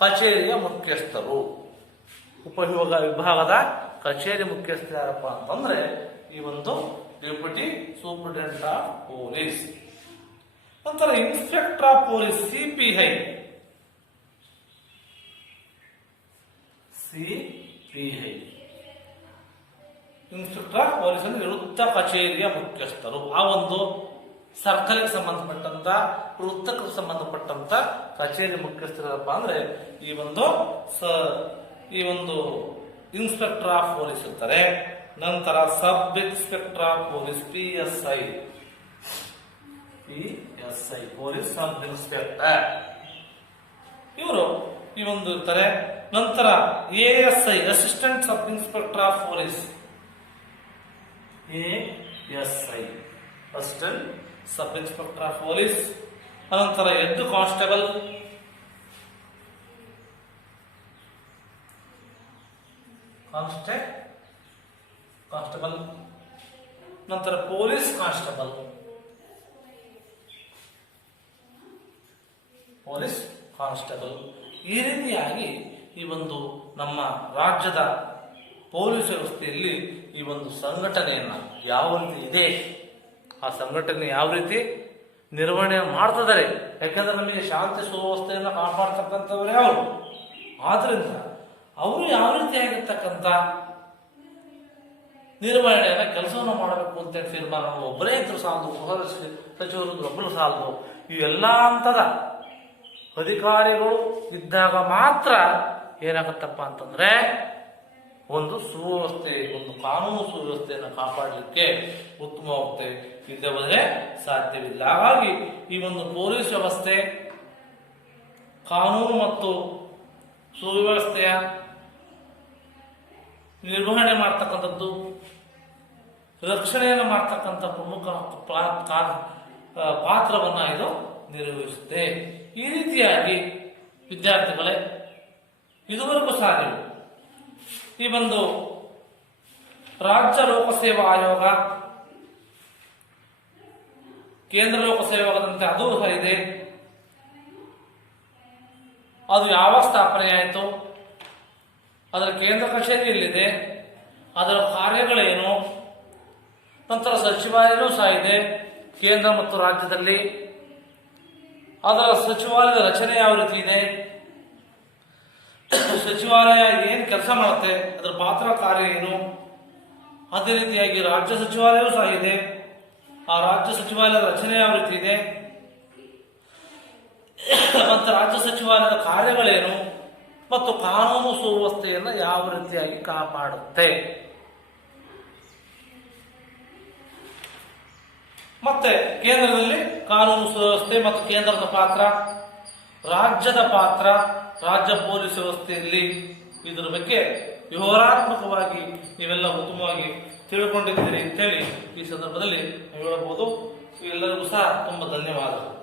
ಕಚೇರಿಯ ಮುಖ್ಯಸ್ಥರು. ವಿಭಾಗದ ಕಚೇರಿ ಮುಖ್ಯಸ್ಥ ಯಾರಪ್ಪ ಅಂತಂದ್ರೆ ಈ ಒಂದು ಡೆಪ್ಯೂಟಿ ಸೂಪರಿಂಟೆಂಡೆಂಟ್ ಆಫ್ ಪೊಲೀಸ್. ನಂತರ inspector of police, CPI, inspector of police ಅಂದ್ರೆ ವೃತ್ತ ಕಚೇರಿಯ ಮುಖ್ಯಸ್ಥರು. ಆ ಒಂದು ಸರ್ಕಲ್ಗೆ ಸಂಬಂಧಪಟ್ಟಂತ, ವೃತ್ತಕ್ಕೆ ಸಂಬಂಧಪಟ್ಟಂತ ಕಚೇರಿ ಮುಖ್ಯಸ್ಥರಪ್ಪ ಅಂದ್ರೆ ಈ ಒಂದು ಇನ್ಸ್ಪೆಕ್ಟರ್ ಆಫ್ ಪೊಲೀಸ್ ಇರ್ತಾರೆ. ನಂತರ sub inspector of police, PSI, police sub inspector, ಇವರು ಈ ಒಂದು ಇರ್ತಾರೆ. ನಂತರ ASI, assistant sub inspector of police, ASI, assistant sub inspector of police. ಅನಂತರ ಹೆಡ್ ಕಾನ್ಸ್ಟೇಬಲ್, ಕಾನ್ಸ್ಟೇಬಲ್. ನಂತರ ಪೊಲೀಸ್ ಕಾನ್ಸ್ಟೇಬಲ್, ಪೊಲೀಸ್ ಕಾನ್ಸ್ಟೇಬಲ್. ಈ ರೀತಿಯಾಗಿ ಈ ಒಂದು ನಮ್ಮ ರಾಜ್ಯದ ಪೊಲೀಸ್ ವ್ಯವಸ್ಥೆಯಲ್ಲಿ ಈ ಒಂದು ಸಂಘಟನೆಯನ್ನ ಯಾವ ರೀತಿ ಇದೆ, ಆ ಸಂಘಟನೆ ಯಾವ ರೀತಿ ನಿರ್ವಹಣೆ ಮಾಡ್ತಿದ್ದಾರೆ. ಯಾಕಂದ್ರೆ ನಮಗೆ ಶಾಂತಿ ಸುವ್ಯವಸ್ಥೆಯನ್ನು ಕಾಪಾಡ್ತಕ್ಕಂಥವ್ರು ಯಾರು, ಆದ್ರಿಂದ ಅವರು ಯಾವ ರೀತಿಯಾಗಿರ್ತಕ್ಕಂಥ ನಿರ್ವಹಣೆಯನ್ನ ಕೆಲಸವನ್ನು ಮಾಡಬೇಕು ಅಂತ ತೀರ್ಮಾನ ಒಬ್ಬರೇ ಇದ್ರು ಸಾಲದು, ಗೃಹ ಸಚಿವರು ಒಬ್ಬರು ಸಾಲದು. ಈ ಎಲ್ಲ ಹಂತದ ಅಧಿಕಾರಿಗಳು ಇದ್ದಾಗ ಮಾತ್ರ ಏನಾಗತ್ತಪ್ಪ ಅಂತಂದ್ರೆ ಒಂದು ಸುವ್ಯವಸ್ಥೆ, ಒಂದು ಕಾನೂನು ಸುವ್ಯವಸ್ಥೆಯನ್ನು ಕಾಪಾಡಲಿಕ್ಕೆ ಉತ್ತಮವಾಗುತ್ತೆ. ಇಲ್ಲದೆ ಹೋದರೆ ಸಾಧ್ಯವಿಲ್ಲ. ಹಾಗಾಗಿ ಈ ಒಂದು ಪೊಲೀಸ್ ವ್ಯವಸ್ಥೆ ಕಾನೂನು ಮತ್ತು ಸುವ್ಯವಸ್ಥೆಯ ನಿರ್ವಹಣೆ ಮಾಡ್ತಕ್ಕಂಥದ್ದು, ರಕ್ಷಣೆಯನ್ನು ಮಾಡ್ತಕ್ಕಂಥ ಪ್ರಮುಖ ಪಾತ್ರವನ್ನ ಇದು ನಿರ್ವಹಿಸುತ್ತೆ. ಈ ರೀತಿಯಾಗಿ ವಿದ್ಯಾರ್ಥಿಗಳೇ, ಇದುವರೆಗೂ ಸಹ ನೀವು ಈ ಒಂದು ರಾಜ್ಯ ಲೋಕಸೇವಾ ಆಯೋಗ, ಕೇಂದ್ರ ಲೋಕಸೇವಾ ಆಯೋಗದಂತೆ ಅದು ಸಹ ಇದೆ. ಅದು ಯಾವ ಸ್ಥಾಪನೆ ಆಯಿತು, ಅದರ ಕೇಂದ್ರ ಕಚೇರಿ ಎಲ್ಲಿದೆ, ಅದರ ಕಾರ್ಯಗಳೇನು, ನಂತರ ಸಚಿವಾಲಯವೂ ಸಹ ಇದೆ ಕೇಂದ್ರ ಮತ್ತು ರಾಜ್ಯದಲ್ಲಿ. ಅದರ ಸಚಿವಾಲಯದ ರಚನೆ ಯಾವ ರೀತಿ ಇದೆ, ಸಚಿವಾಲಯ ಏನು ಕೆಲಸ ಮಾಡುತ್ತೆ, ಅದರ ಪಾತ್ರ ಕಾರ್ಯ ಏನು. ಅದೇ ರೀತಿಯಾಗಿ ರಾಜ್ಯ ಸಚಿವಾಲಯವೂ ಸಹ ಇದೆ, ಆ ರಾಜ್ಯ ಸಚಿವಾಲಯದ ರಚನೆ ಯಾವ ರೀತಿ ಇದೆ ಮತ್ತು ರಾಜ್ಯ ಸಚಿವಾಲಯದ ಕಾರ್ಯಗಳೇನು ಮತ್ತು ಕಾನೂನು ಸುವ್ಯವಸ್ಥೆಯನ್ನು ಯಾವ ರೀತಿಯಾಗಿ ಕಾಪಾಡುತ್ತೆ. ಮತ್ತೆ ಕೇಂದ್ರದಲ್ಲಿ ಕಾನೂನು ಸುವ್ಯವಸ್ಥೆ ಮತ್ತು ಕೇಂದ್ರದ ಪಾತ್ರ, ರಾಜ್ಯದ ಪಾತ್ರ, ರಾಜ್ಯ ಪೊಲೀಸ್ ವ್ಯವಸ್ಥೆಯಲ್ಲಿ, ಇದರ ಬಗ್ಗೆ ವಿವರಾತ್ಮಕವಾಗಿ ನೀವೆಲ್ಲ ಉತ್ತಮವಾಗಿ ತಿಳ್ಕೊಂಡಿದ್ದೀರಿ ಅಂತೇಳಿ ಈ ಸಂದರ್ಭದಲ್ಲಿ ಹೇಳಬಹುದು. ಎಲ್ಲರಿಗೂ ಸಹ ತುಂಬ ಧನ್ಯವಾದಗಳು.